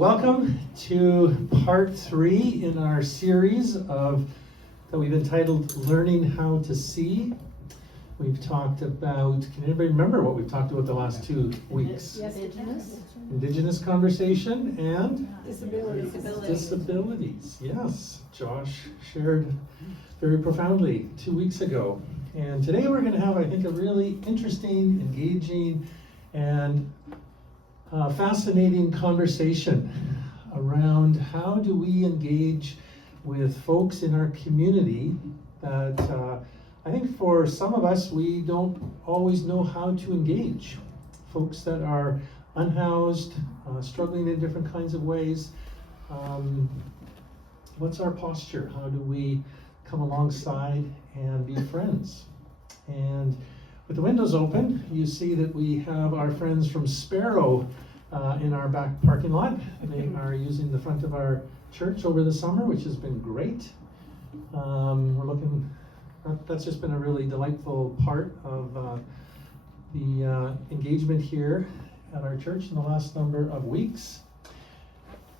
Welcome to part 3 in our series that we've entitled Learning How to See. We've talked about, can anybody remember what we've talked about the last 2 weeks? Yes. Indigenous conversation and Disabilities. Yes, Josh shared very profoundly 2 weeks ago. And today we're going to have, I think, a really interesting, engaging, and fascinating conversation around how do we engage with folks in our community that I think for some of us, we don't always know how to engage. Folks that are unhoused, struggling in different kinds of ways. What's our posture? How do we come alongside and be friends? And with the windows open, you see that we have our friends from Sparrow in our back parking lot. They are using the front of our church over the summer, which has been great. That's just been a really delightful part of the engagement here at our church in the last number of weeks.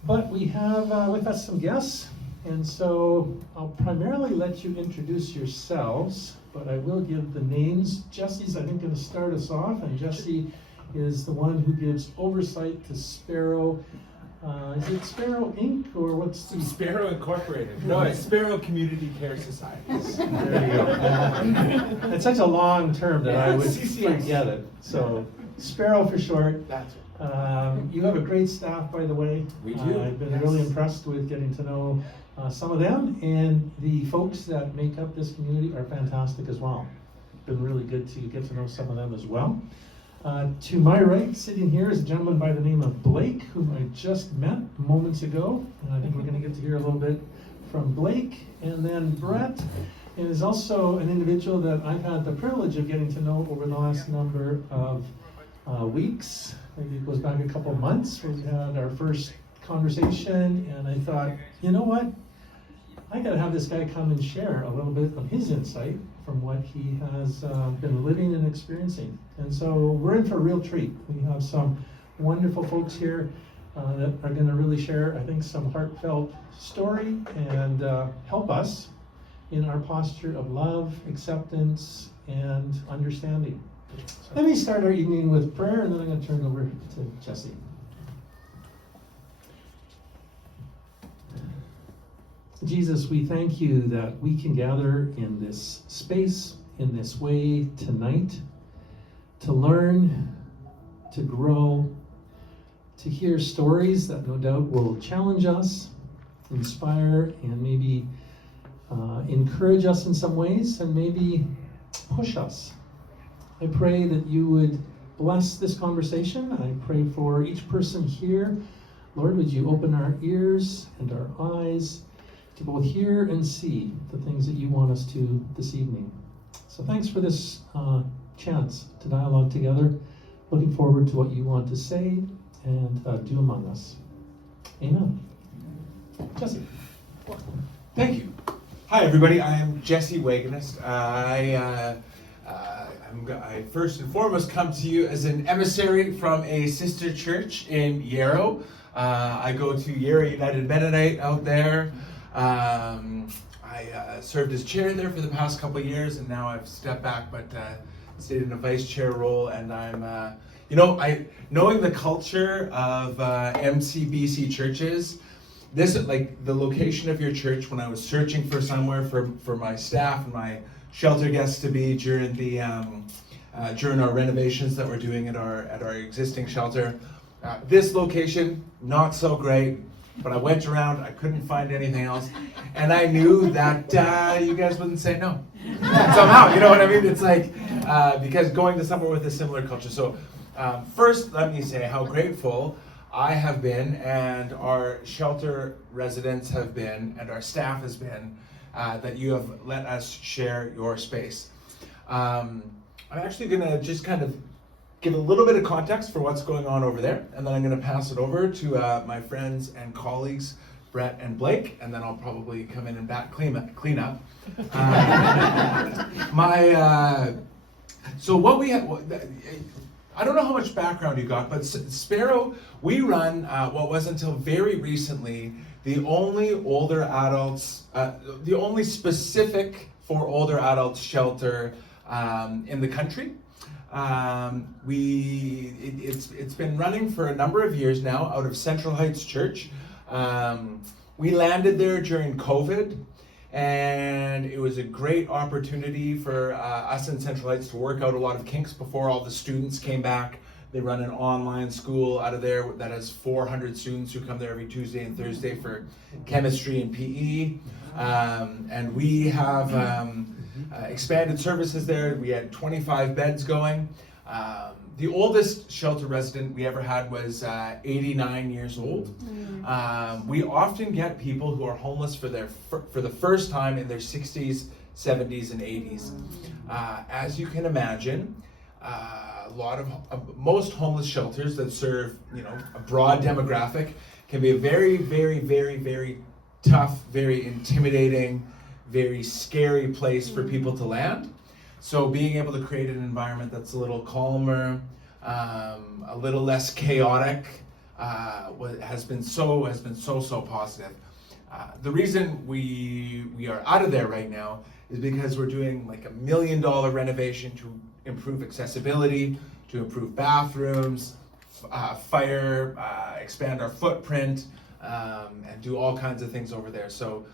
But we have with us some guests, and so I'll primarily let you introduce yourselves, but I will give the names. Jesse's, I think, going to start us off, and Jesse is the one who gives oversight to Sparrow. Is it Sparrow Inc. or what's the... Sparrow Incorporated. No, it's Sparrow Community Care Society. There you go. It's such a long term that I would forget it. So Sparrow for short. That's it. You have a great staff, by the way. We do. I've been really impressed with getting to know some of them, and the folks that make up this community are fantastic as well. Been really good to get to know some of them as well. To my right, sitting here, is a gentleman by the name of Blake, whom I just met moments ago, and I think we're going to get to hear a little bit from Blake. And then Brett is also an individual that I've had the privilege of getting to know over the last number of weeks. Maybe it goes back a couple of months where we had our first conversation, and I thought, you know what? I got to have this guy come and share a little bit of his insight from what he has been living and experiencing. And so we're in for a real treat. We have some wonderful folks here that are going to really share, I think, some heartfelt story and help us in our posture of love, acceptance, and understanding. So let me start our evening with prayer, and then I'm going to turn it over to Jesse. Jesus, we thank you that we can gather in this space, in this way tonight, to learn, to grow, to hear stories that no doubt will challenge us, inspire, and maybe encourage us in some ways, and maybe push us. I pray that you would bless this conversation. I pray for each person here. Lord, would you open our ears and our eyes to both hear and see the things that you want us to this evening. So thanks for this chance to dialogue together. Looking forward to what you want to say and do among us. Amen. Jesse. Thank you. Hi, everybody. I am Jesse Wegenast. I first and foremost come to you as an emissary from a sister church in Yarrow. I go to Yarrow United Mennonite out there. I served as chair there for the past couple of years, and now I've stepped back, but stayed in a vice chair role. And I'm, knowing the culture of MCBC churches, this, like the location of your church, when I was searching for somewhere for my staff and my shelter guests to be during the during our renovations that we're doing at our existing shelter, this location not so great. But I went around, I couldn't find anything else, and I knew that you guys wouldn't say no. Somehow, you know what I mean? It's like, because going to somewhere with a similar culture. So first, let me say how grateful I have been, and our shelter residents have been, and our staff has been, that you have let us share your space. I'm actually going to just kind of give a little bit of context for what's going on over there, and then I'm going to pass it over to my friends and colleagues, Brett and Blake, and then I'll probably come in and clean up. So what we have, I don't know how much background you got, but Sparrow, we run what was until very recently the only older adults, the only specific for older adults shelter in the country. It's been running for a number of years now out of Central Heights Church. We landed there during COVID, and it was a great opportunity for us in Central Heights to work out a lot of kinks before all the students came back. They run an online school out of there that has 400 students who come there every Tuesday and Thursday for chemistry and PE. And we have expanded services there. We had 25 beds going. The oldest shelter resident we ever had was 89 years old. We often get people who are homeless for the first time in their 60s, 70s, and 80s. As you can imagine, most homeless shelters that serve, a broad demographic can be a very, very, very, very tough, very intimidating, very scary place for people to land. So being able to create an environment that's a little calmer, a little less chaotic, has been so positive. The reason we are out of there right now is because we're doing like $1 million renovation to improve accessibility, to improve bathrooms, expand our footprint, and do all kinds of things over there. So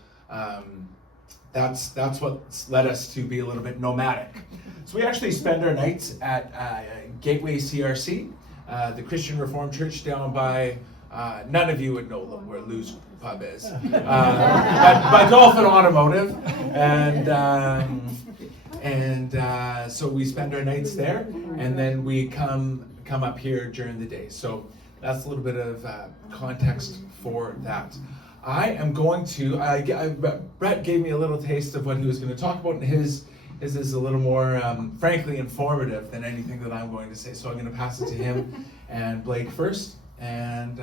that's what's led us to be a little bit nomadic. So we actually spend our nights at Gateway CRC, the Christian Reformed Church down by, none of you would know where Lou's Pub is, but Dolphin Automotive, and so we spend our nights there, and then we come up here during the day. So that's a little bit of context for that. I am going to, Brett gave me a little taste of what he was going to talk about, and his is a little more, frankly, informative than anything that I'm going to say. So I'm going to pass it to him and Blake first, and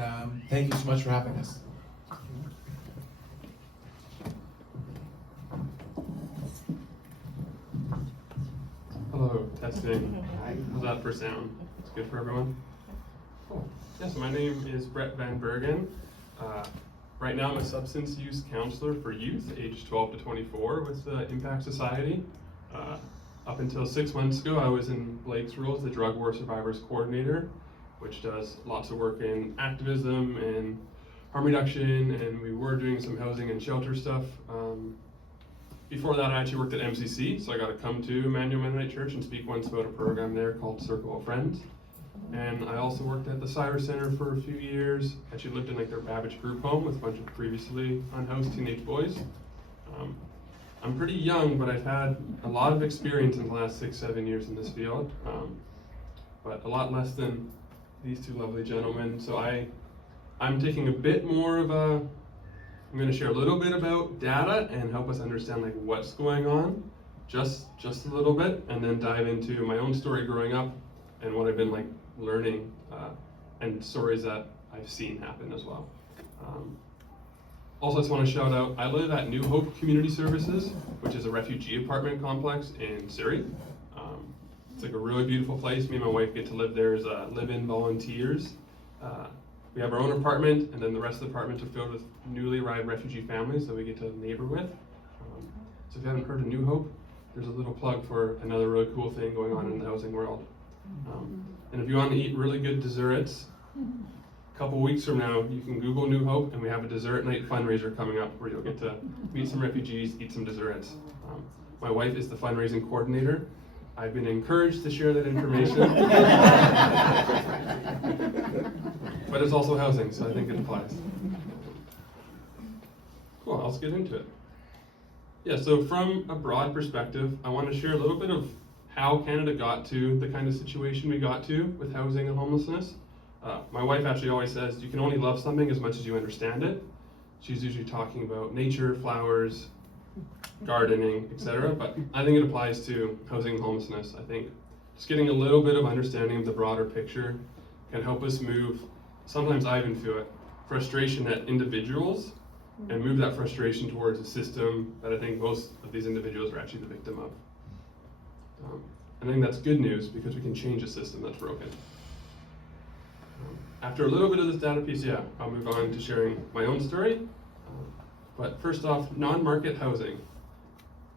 thank you so much for having us. Hello, testing. How's that for sound? It's good for everyone? Cool. Yes, my name is Brett Van Bergen. Right now I'm a substance use counselor for youth aged 12 to 24 with the Impact Society. Up until 6 months ago, I was in Blake's role as the Drug War Survivors Coordinator, which does lots of work in activism and harm reduction, and we were doing some housing and shelter stuff. Before that, I actually worked at MCC, so I got to come to Emmanuel Mennonite Church and speak once about a program there called Circle of Friends. And I also worked at the Cyrus Center for a few years. Actually lived in like their Babbage group home with a bunch of previously unhoused teenage boys. I'm pretty young, but I've had a lot of experience in the last 6-7 years in this field, but a lot less than these two lovely gentlemen. So I'm taking a bit more of I'm going to share a little bit about data and help us understand like what's going on, just a little bit, and then dive into my own story growing up and what I've been like learning and stories that I've seen happen as well. Also, I just want to shout out, I live at New Hope Community Services, which is a refugee apartment complex in Surrey. It's like a really beautiful place. Me and my wife get to live there as live-in volunteers. We have our own apartment, and then the rest of the apartments are filled with newly arrived refugee families that we get to neighbor with. So if you haven't heard of New Hope, there's a little plug for another really cool thing going on in the housing world. And if you want to eat really good desserts, a couple weeks from now, you can Google New Hope, and we have a dessert night fundraiser coming up where you'll get to meet some refugees, eat some desserts. My wife is the fundraising coordinator. I've been encouraged to share that information. But it's also housing, so I think it applies. Cool, let's get into it. Yeah, so from a broad perspective, I want to share a little bit of how Canada got to the kind of situation we got to with housing and homelessness. My wife actually always says, you can only love something as much as you understand it. She's usually talking about nature, flowers, gardening, etc. But I think it applies to housing and homelessness. I think just getting a little bit of understanding of the broader picture can help us move, sometimes I even feel it, frustration at individuals and move that frustration towards a system that I think most of these individuals are actually the victim of. I think that's good news because we can change a system that's broken. after a little bit of this data piece, I'll move on to sharing my own story. But first off, non-market housing.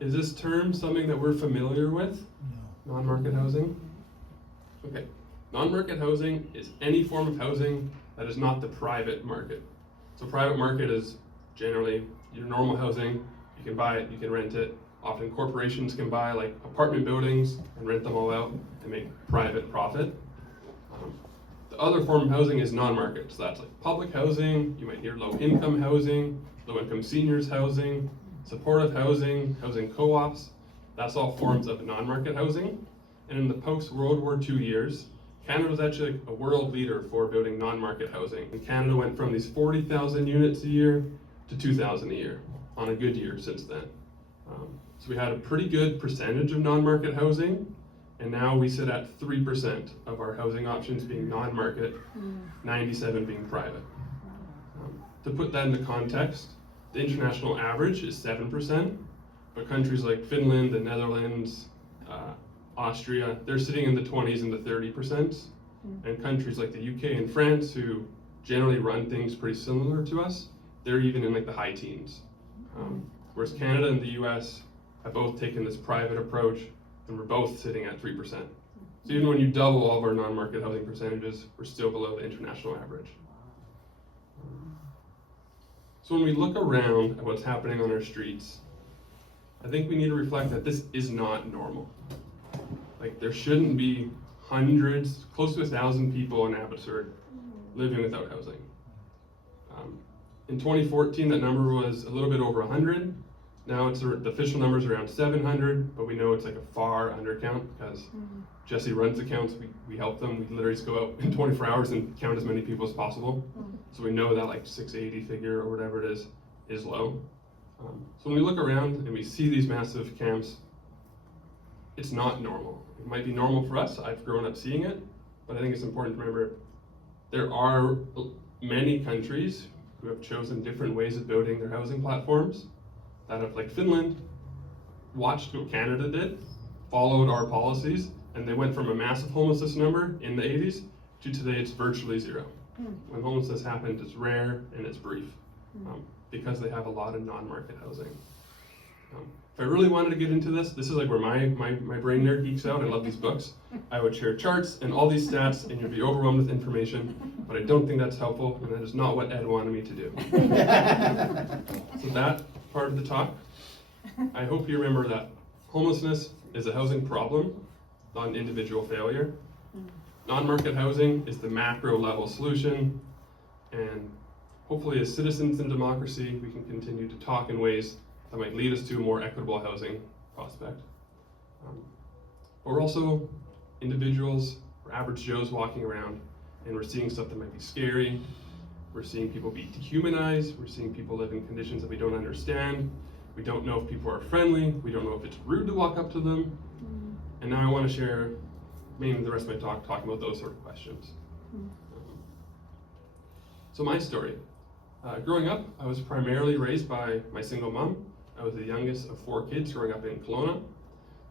Is this term something that we're familiar with? No. Non-market housing? Okay. Non-market housing is any form of housing that is not the private market. So private market is generally your normal housing. You can buy it, you can rent it. Often corporations can buy like apartment buildings and rent them all out and make private profit. The other form of housing is non-market. So that's like public housing. You might hear low-income housing, low-income seniors housing, supportive housing, housing co-ops. That's all forms of non-market housing. And in the post-World War II years, Canada was actually a world leader for building non-market housing. And Canada went from these 40,000 units a year to 2,000 a year on a good year since then. So we had a pretty good percentage of non-market housing, and now we sit at 3% of our housing options being non-market, 97 being private. To put that into context, the international average is 7%, but countries like Finland, the Netherlands, Austria, they're sitting in the 20s and the 30%, and countries like the UK and France, who generally run things pretty similar to us, they're even in like the high teens. Whereas Canada and the US have both taken this private approach, and we're both sitting at 3%. So even when you double all of our non-market housing percentages, we're still below the international average. So when we look around at what's happening on our streets, I think we need to reflect that this is not normal. Like, there shouldn't be hundreds, close to 1,000 people in Abbotsford living without housing. In 2014, that number was a little bit over 100. Now the official number is around 700, but we know it's like a far undercount because Jesse runs the counts. We help them. We literally just go out in 24 hours and count as many people as possible. So we know that like 680 figure or whatever it is low. So when we look around and we see these massive camps, it's not normal. It might be normal for us. I've grown up seeing it, but I think it's important to remember there are many countries who have chosen different ways of building their housing platforms. That have, like Finland, watched what Canada did, followed our policies, and they went from a massive homelessness number in the 80s to today it's virtually zero. When homelessness happened, it's rare and it's brief because they have a lot of non-market housing. If I really wanted to get into this is like where my brain nerd geeks out. I love these books. I would share charts and all these stats and you'd be overwhelmed with information, but I don't think that's helpful, and that is not what Ed wanted me to do. So that part of the talk, I hope you remember that homelessness is a housing problem, not an individual failure. Non-market housing is the macro level solution, and hopefully as citizens in democracy, we can continue to talk in ways that might lead us to a more equitable housing prospect. But we're also individuals, we're average Joes walking around, and we're seeing stuff that might be scary. We're seeing people be dehumanized. We're seeing people live in conditions that we don't understand. We don't know if people are friendly. We don't know if it's rude to walk up to them. And now I want to share mainly the rest of my talk talking about those sort of questions. So my story. Growing up, I was primarily raised by my single mom. I was the youngest of 4 kids growing up in Kelowna.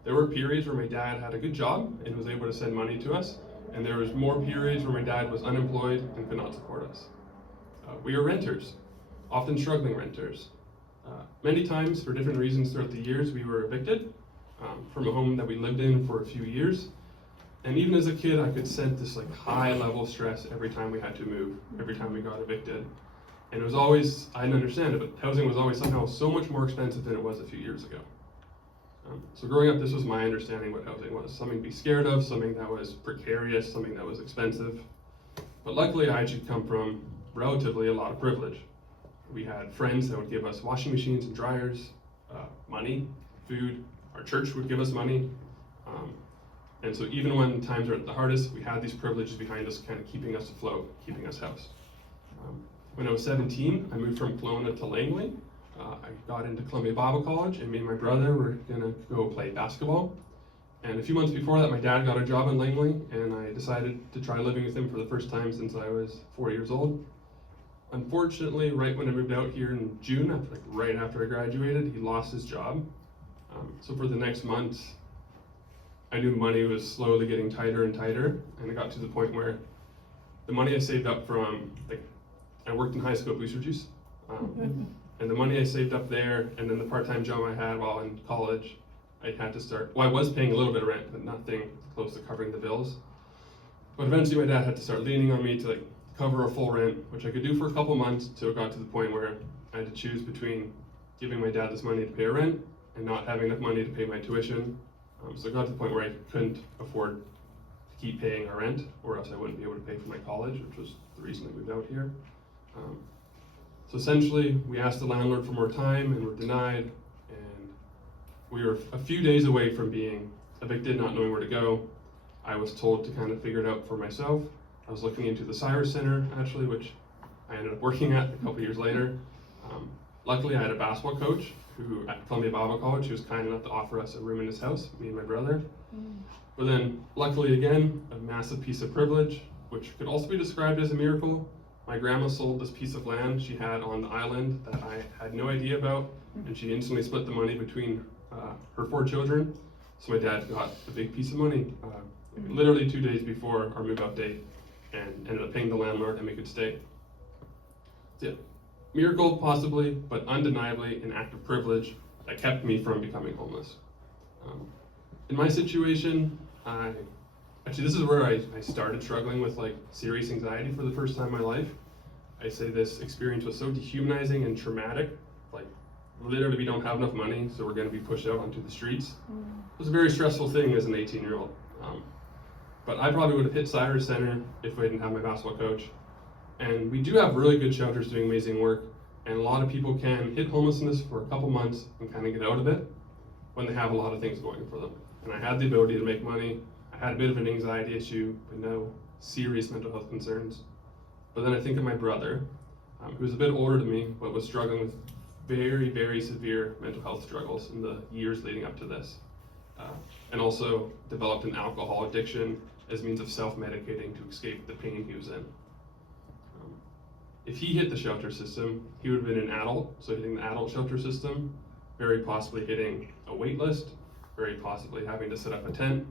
There were periods where my dad had a good job and was able to send money to us, and there was more periods where my dad was unemployed and could not support us. We were renters, often struggling renters. Many times, for different reasons throughout the years, we were evicted from a home that we lived in for a few years. And even as a kid, I could sense this like high level of stress every time we had to move, every time we got evicted. And it was always, I didn't understand it, but housing was always somehow so much more expensive than it was a few years ago. So growing up, this was my understanding what housing was. Something to be scared of, something that was precarious, something that was expensive. But luckily, I actually come from relatively a lot of privilege. We had friends that would give us washing machines and dryers, money, food. Our church would give us money. And so even when times are at the hardest, we had these privileges behind us kind of keeping us afloat, keeping us housed. When I was 17, I moved from Kelowna to Langley. I got into Columbia Bible College, and me and my brother were gonna go play basketball. And a few months before that, my dad got a job in Langley, and I decided to try living with him for the first time since I was 4 years old. Unfortunately, right when I moved out here in June, right after I graduated, he lost his job. So for the next month, I knew money was slowly getting tighter and tighter, and it got to the point where the money I saved up from, I worked in high school at Booster Juice, and the money I saved up there, and then the part-time job I had while in college, I had to start, well, I was paying a little bit of rent, but nothing close to covering the bills. But eventually my dad had to start leaning on me to cover a full rent, which I could do for a couple months until it got to the point where I had to choose between giving my dad this money to pay a rent and not having enough money to pay my tuition. So it got to the point where I couldn't afford to keep paying our rent, or else I wouldn't be able to pay for my college, which was the reason I moved out here. So essentially, we asked the landlord for more time and were denied, and we were a few days away from being evicted, not knowing where to go. I was told to kind of figure it out for myself. I was looking into the Cyrus Center, actually, which I ended up working at a couple years later. Luckily, I had a basketball coach who at Columbia Bible College, who was kind enough to offer us a room in his house, me and my brother. But then, luckily again, a massive piece of privilege, which could also be described as a miracle. My grandma sold this piece of land she had on the island that I had no idea about, and she instantly split the money between her 4 children. So my dad got a big piece of money, literally 2 days before our move-out date, and ended up paying the landlord, and we could stay. So yeah, miracle possibly, but undeniably an act of privilege that kept me from becoming homeless. In my situation, actually this is where I started struggling with serious anxiety for the first time in my life. I say this experience was so dehumanizing and traumatic, literally we don't have enough money, so we're gonna be pushed out onto the streets. It was a very stressful thing as an 18-year-old. But I probably would have hit Cyrus Center if I didn't have my basketball coach. And we do have really good shelters doing amazing work, and a lot of people can hit homelessness for a couple months and kind of get out of it when they have a lot of things going for them. And I had the ability to make money. I had a bit of an anxiety issue, but no serious mental health concerns. But then I think of my brother, who was a bit older than me, but was struggling with very, very severe mental health struggles in the years leading up to this. And also developed an alcohol addiction as means of self-medicating to escape the pain he was in. If he hit the shelter system, he would have been an adult, so hitting the adult shelter system, very possibly hitting a wait list, very possibly having to set up a tent,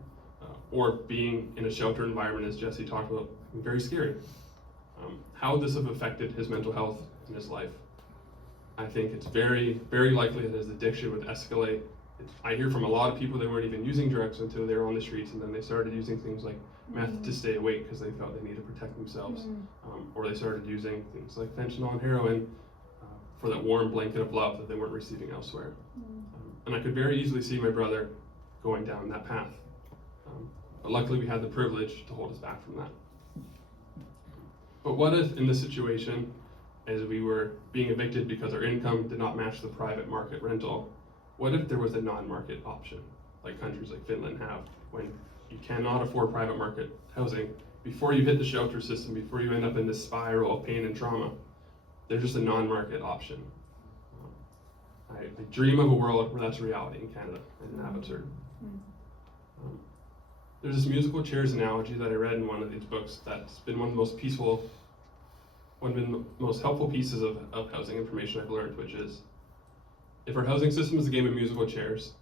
or being in a shelter environment, as Jesse talked about, very scary. How would this have affected his mental health in his life? I think it's very, very likely that his addiction would escalate. I hear from a lot of people they weren't even using drugs until they were on the streets, and then they started using things like meth to stay awake because they felt they needed to protect themselves, or they started using things like fentanyl and heroin for that warm blanket of love that they weren't receiving elsewhere. And I could very easily see my brother going down that path. But luckily we had the privilege to hold us back from that. But what if in this situation, as we were being evicted because our income did not match the private market rental, what if there was a non-market option, like countries like Finland have, when you cannot afford private market housing, before you hit the shelter system, before you end up in this spiral of pain and trauma, there's just a non-market option. I dream of a world where that's reality in Canada, and in Abbotsford. There's this musical chairs analogy that I read in one of these books that's been one of the most peaceful, one of the most helpful pieces of housing information I've learned, which is, if our housing system is a game of musical chairs,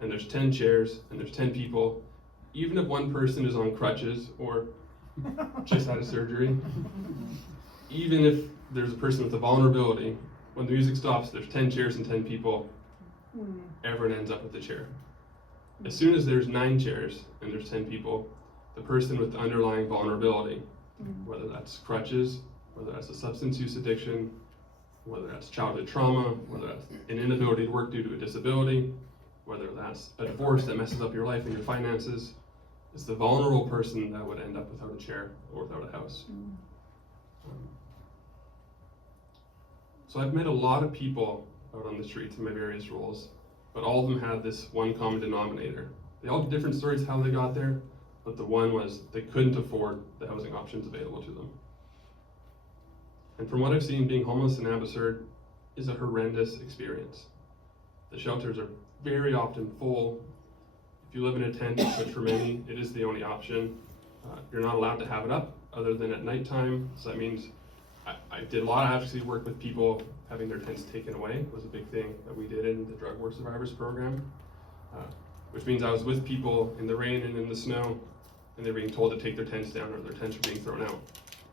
and there's 10 chairs, and there's 10 people, even if one person is on crutches or just had a surgery, even if there's a person with a vulnerability, when the music stops, there's 10 chairs and 10 people, everyone ends up with the chair. As soon as there's 9 chairs and there's 10 people, the person with the underlying vulnerability, whether that's crutches, whether that's a substance use addiction, whether that's childhood trauma, whether that's an inability to work due to a disability, whether that's a divorce that messes up your life and your finances, it's the vulnerable person that would end up without a chair or without a house. So I've met a lot of people out on the streets in my various roles, but all of them had this one common denominator. They all had different stories how they got there, but the one was they couldn't afford the housing options available to them. And from what I've seen, being homeless in Abbotsford is a horrendous experience. The shelters are very often full. If you live in a tent, which for many, it is the only option, you're not allowed to have it up other than at nighttime. So that means I did a lot of advocacy work with people having their tents taken away. It was a big thing that we did in the Drug War Survivors Program, which means I was with people in the rain and in the snow, and they're being told to take their tents down or their tents are being thrown out.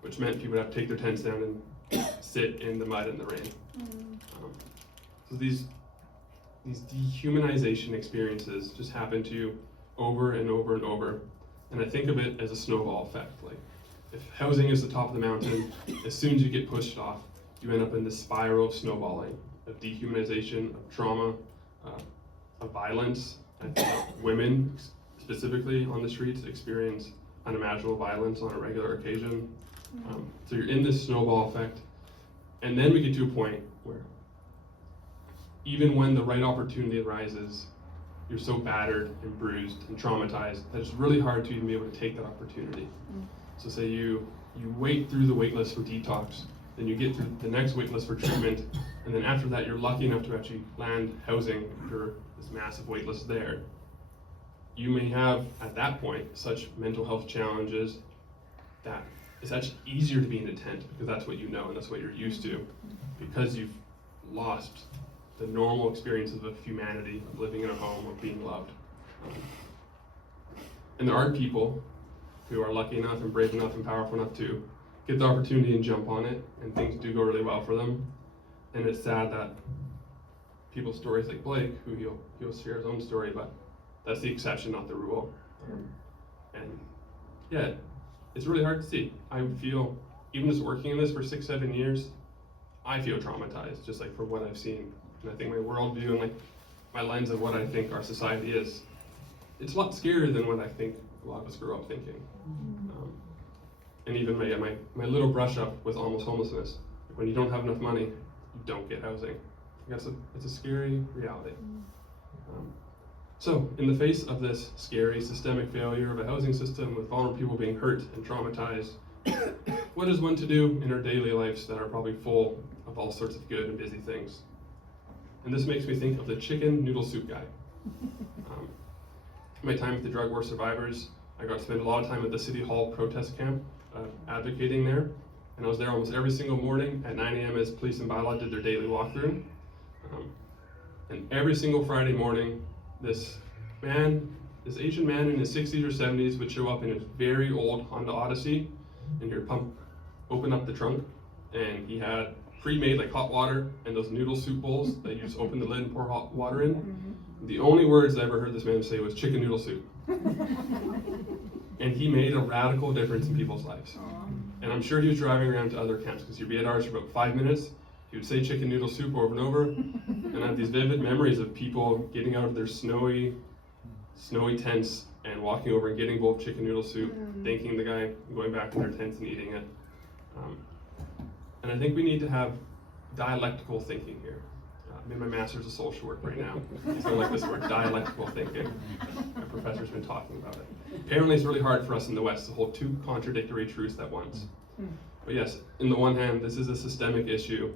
which meant people would have to take their tents down and sit in the mud and the rain. So these dehumanization experiences just happen to you over and over and over. And I think of it as a snowball effect. Like, if housing is the top of the mountain, as soon as you get pushed off, you end up in this spiral of snowballing, of dehumanization, of trauma, of violence. I think women, specifically on the streets, experience unimaginable violence on a regular occasion. So you're in this snowball effect. And then we get to a point where even when the right opportunity arises, you're so battered and bruised and traumatized that it's really hard to even be able to take that opportunity. So say you wait through the wait list for detox, then you get through the next wait list for treatment, and then after that you're lucky enough to actually land housing after this massive wait list there. You may have, at that point, such mental health challenges that it's actually easier to be in a tent because that's what you know and that's what you're used to, because you've lost the normal experiences of humanity, of living in a home, of being loved. And there are people who are lucky enough and brave enough and powerful enough to get the opportunity and jump on it, and things do go really well for them. And it's sad that people's stories like Blake, who he'll share his own story, but that's the exception, not the rule. And yeah, it's really hard to see. I feel, even just working in this for 6-7 years, I feel traumatized, just like from what I've seen. And I think my worldview and like my lens of what I think our society is, it's a lot scarier than what I think a lot of us grew up thinking. And even my little brush up with almost homelessness, like when you don't have enough money, you don't get housing. I guess it's a scary reality. So in the face of this scary systemic failure of a housing system with vulnerable people being hurt and traumatized, what is one to do in our daily lives that are probably full of all sorts of good and busy things? And this makes me think of the chicken noodle soup guy. My time with the drug war survivors, I got to spend a lot of time at the City Hall protest camp, advocating there. And I was there almost every single morning at 9 a.m. as police and bylaw did their daily walkthrough. And every single Friday morning, this Asian man in his 60s or 70s would show up in his very old Honda Odyssey, and he'd open up the trunk, and he had pre-made like hot water and those noodle soup bowls that you just open the lid and pour hot water in. The only words I ever heard this man say was chicken noodle soup. And he made a radical difference in people's lives. And I'm sure he was driving around to other camps, because you'd be at ours for about 5 minutes, he would say chicken noodle soup over and over, and I have these vivid memories of people getting out of their snowy tents and walking over and getting both chicken noodle soup, thanking the guy, going back to their tents and eating it. And I think we need to have dialectical thinking here. I'm in my master's of social work right now. It's kind of like this word, dialectical thinking. My professor's been talking about it. Apparently it's really hard for us in the West to hold two contradictory truths at once. But yes, in the one hand, this is a systemic issue.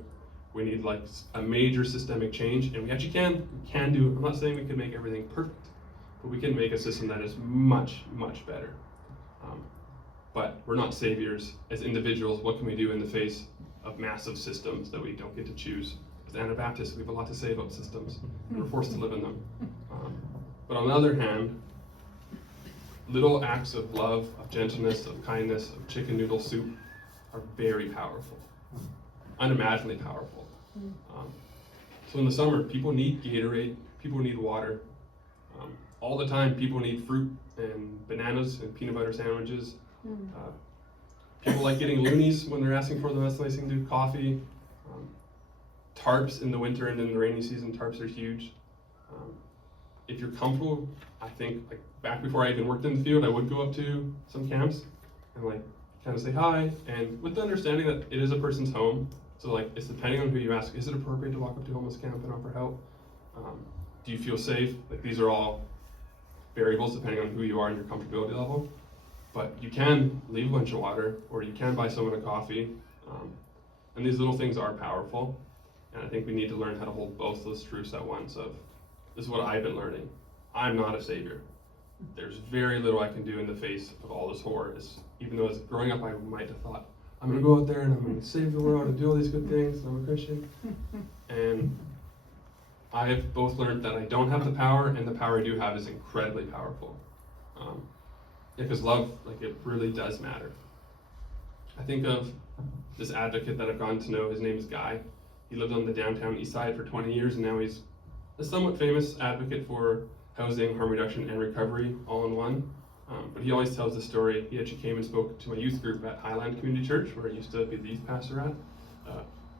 We need like a major systemic change, and we actually can do it. I'm not saying we can make everything perfect, but we can make a system that is much, much better. But we're not saviors. As individuals, what can we do in the face of massive systems that we don't get to choose? As Anabaptists, we have a lot to say about systems, and we're forced to live in them. But on the other hand, little acts of love, of gentleness, of kindness, of chicken noodle soup are very powerful, unimaginably powerful. So in the summer, people need Gatorade, people need water. All the time, people need fruit and bananas and peanut butter sandwiches. People like getting loonies when they're asking for them. That's the nice thing to do. Coffee, tarps in the winter and in the rainy season. Tarps are huge. If you're comfortable, I think like back before I even worked in the field, I would go up to some camps and like kind of say hi, and with the understanding that it is a person's home. So like it's depending on who you ask. Is it appropriate to walk up to a homeless camp and offer help? Do you feel safe? Like these are all variables depending on who you are and your comfortability level. But you can leave a bunch of water, or you can buy someone a coffee. And these little things are powerful. And I think we need to learn how to hold both those truths at once of, this is what I've been learning. I'm not a savior. There's very little I can do in the face of all this horror. Even though as growing up, I might have thought, I'm gonna go out there and I'm gonna save the world and do all these good things, and I'm a Christian. And I've both learned that I don't have the power, and the power I do have is incredibly powerful. Because love, like it really does matter. I think of this advocate that I've gotten to know. His name is Guy. He lived on the downtown east side for 20 years, and now he's a somewhat famous advocate for housing, harm reduction, and recovery all in one. But he always tells the story. He actually came and spoke to my youth group at Highland Community Church, where I used to be the youth pastor at.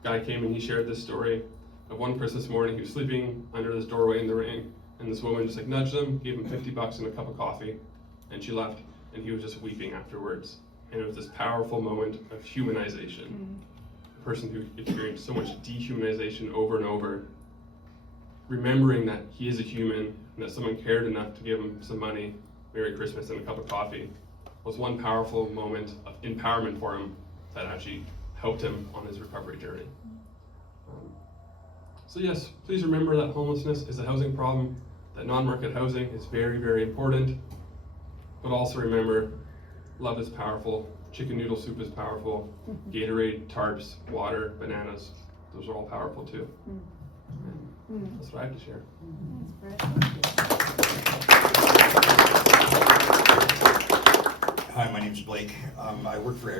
Guy came and he shared this story of one Christmas morning. He was sleeping under this doorway in the rain, and this woman just like nudged him, gave him $50 and a cup of coffee, and she left, and he was just weeping afterwards. And it was this powerful moment of humanization. A person who experienced so much dehumanization over and over, remembering that he is a human and that someone cared enough to give him some money, Merry Christmas, and a cup of coffee, was one powerful moment of empowerment for him that actually helped him on his recovery journey. So yes, please remember that homelessness is a housing problem, that non-market housing is very, very important, but also remember, love is powerful, chicken noodle soup is powerful, Gatorade, tarps, water, bananas, those are all powerful too. And that's what I have to share. Hi, my name's Blake. I work for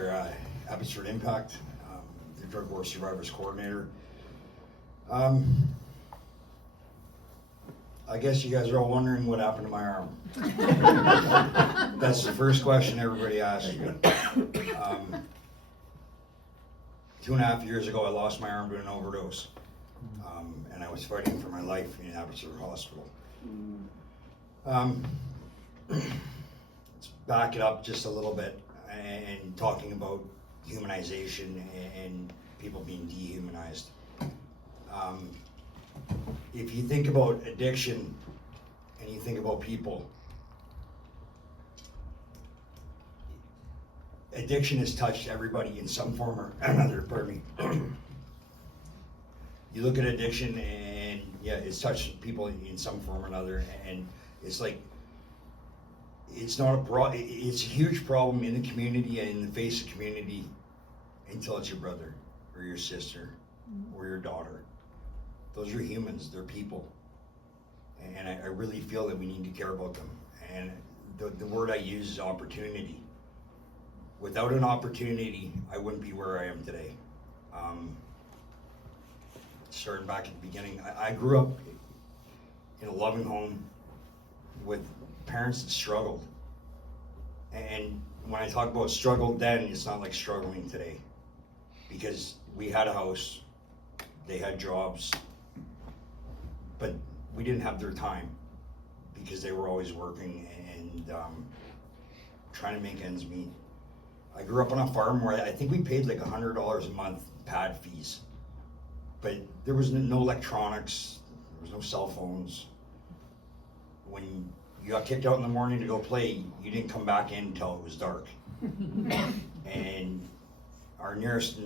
Abbotsford Impact, the Drug War Survivors Coordinator. I guess you guys are all wondering what happened to my arm. That's the first question everybody asks you. 2.5 years ago, I lost my arm to an overdose, and I was fighting for my life in Abbotsford Hospital. Let's back it up just a little bit and talking about humanization and people being dehumanized. If you think about addiction and you think about people, addiction has touched everybody in some form or another, pardon me. You look at addiction and yeah, it's touched people in some form or another, and it's like, it's not it's a huge problem in the community and in the face of community until it's your brother or your sister or your daughter. Those are humans, they're people. And I really feel that we need to care about them. And the word I use is opportunity. Without an opportunity, I wouldn't be where I am today. Starting back at the beginning, I grew up in a loving home with parents that struggled. And when I talk about struggle then, it's not like struggling today. Because we had a house, they had jobs, but we didn't have their time because they were always working and trying to make ends meet. I grew up on a farm where I think we paid like $100 a month pad fees, but there was no electronics, there was no cell phones. When you got kicked out in the morning to go play, you didn't come back in until it was dark. And our nearest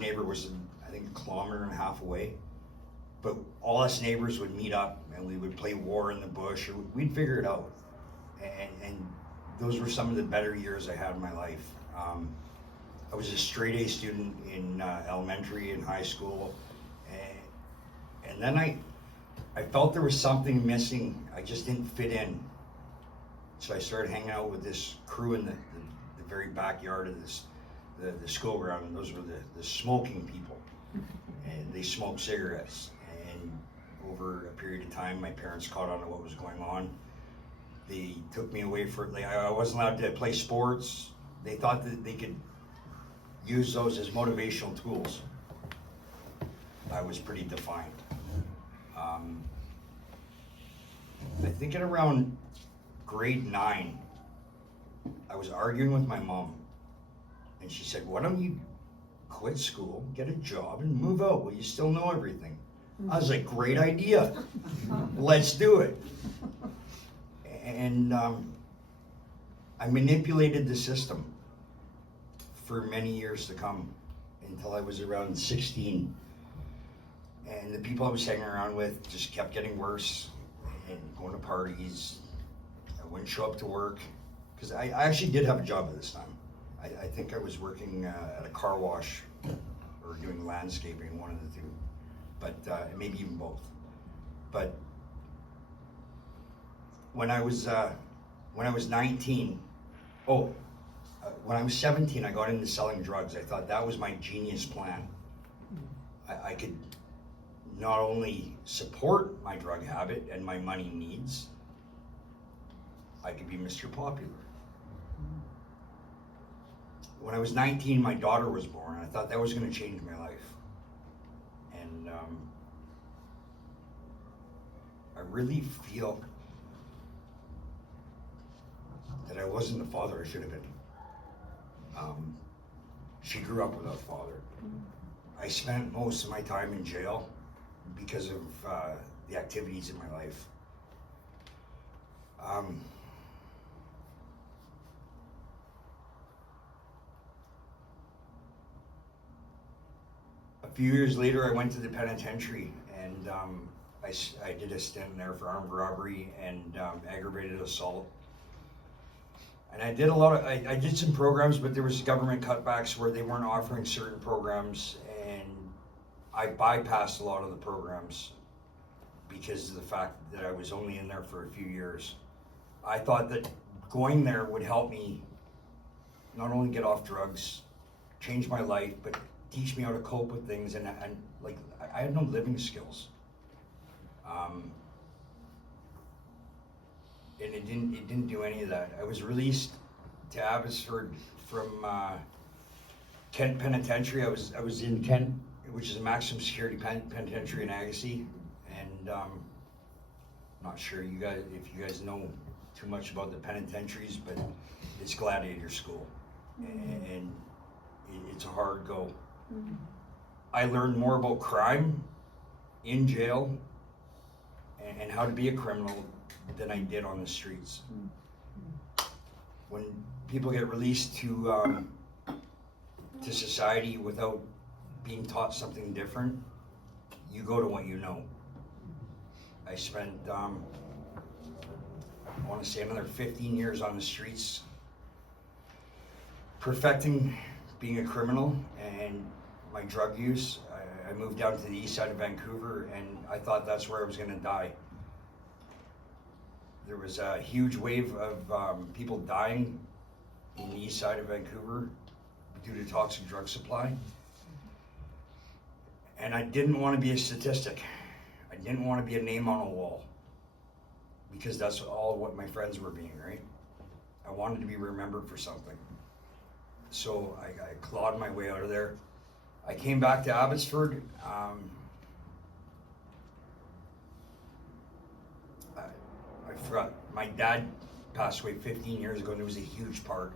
neighbor was, I think, 1.5 kilometers away. But all us neighbors would meet up and we would play war in the bush, or we'd figure it out. And those were some of the better years I had in my life. I was a straight A student in elementary and high school. And then I felt there was something missing. I just didn't fit in. So I started hanging out with this crew in the very backyard of the school ground, and those were the smoking people. And they smoked cigarettes. And over a period of time, my parents caught on to what was going on. They took me away I wasn't allowed to play sports. They thought that they could use those as motivational tools. I was pretty defiant. I think at around grade 9, I was arguing with my mom, and she said, "Why don't you quit school, get a job, and move out? Well, you still know everything." I was like, "Great idea. Let's do it." And I manipulated the system for many years to come until I was around 16. And the people I was hanging around with just kept getting worse and going to parties. I wouldn't show up to work because I actually did have a job at this time. I think I was working at a car wash or doing landscaping, one of the two, but maybe even both. But when I was 19, when I was 17, I got into selling drugs. I thought that was my genius plan. I could not only support my drug habit and my money needs, I could be Mr. Popular. When I was 19, my daughter was born. I thought that was going to change my life. And I really feel that I wasn't the father I should have been. She grew up without a father. I spent most of my time in jail because of the activities in my life. A few years later, I went to the penitentiary, and I did a stint there for armed robbery and aggravated assault. And I did I did some programs, but there was government cutbacks where they weren't offering certain programs, and I bypassed a lot of the programs because of the fact that I was only in there for a few years. I thought that going there would help me not only get off drugs, change my life, but teach me how to cope with things, and like I had no living skills. And it didn't do any of that. I was released to Abbotsford from Kent Penitentiary. I was in Kent, which is a maximum security penitentiary in Agassiz, and not sure if you guys know too much about the penitentiaries, but it's gladiator school, and it's a hard go. I learned more about crime in jail and how to be a criminal than I did on the streets. When people get released to society without being taught something different, you go to what you know. I spent, I want to say, another 15 years on the streets, perfecting being a criminal and my drug use. I moved down to the east side of Vancouver, and I thought that's where I was going to die. There was a huge wave of people dying in the east side of Vancouver due to toxic drug supply. And I didn't want to be a statistic. I didn't want to be a name on a wall, because that's all what my friends were being, right? I wanted to be remembered for something. So I clawed my way out of there. I came back to Abbotsford. I forgot, my dad passed away 15 years ago, and it was a huge part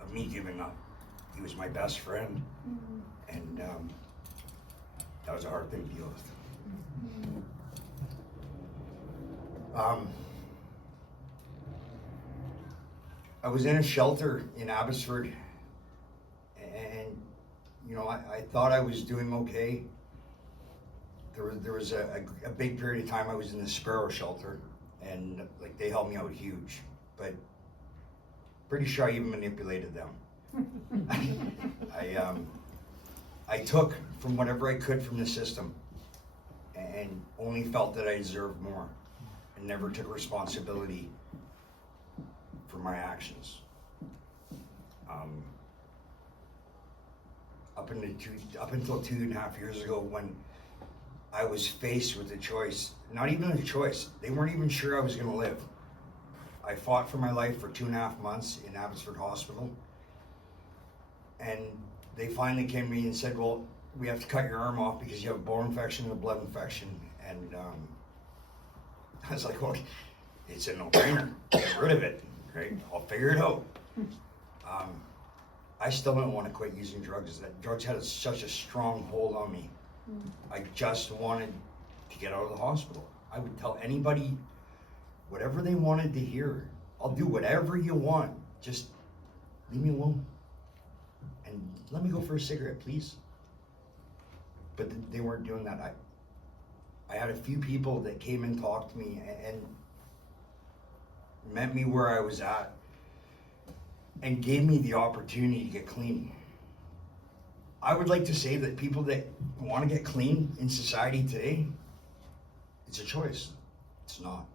of me giving up. He was my best friend, and that was a hard thing to deal with. I was in a shelter in Abbotsford, and I thought I was doing okay. There was a big period of time I was in the Sparrow shelter, and like they helped me out huge, but pretty sure I even manipulated them. I took from whatever I could from the system, and only felt that I deserved more, and never took responsibility for my actions. Up until 2.5 years ago, when I was faced with a choice, not even a choice, they weren't even sure I was going to live. I fought for my life for 2.5 months in Abbotsford Hospital, and they finally came to me and said, well, we have to cut your arm off because you have a bone infection and a blood infection. And I was like, well, it's a no-brainer. Get rid of it, right? I'll figure it out. I still don't want to quit using drugs. That drugs had such a strong hold on me. I just wanted to get out of the hospital. I would tell anybody whatever they wanted to hear. I'll do whatever you want. Just leave me alone. And let me go for a cigarette, please. But they weren't doing that. I had a few people that came and talked to me and met me where I was at and gave me the opportunity to get clean. I would like to say that people that want to get clean in society today, it's a choice. It's not.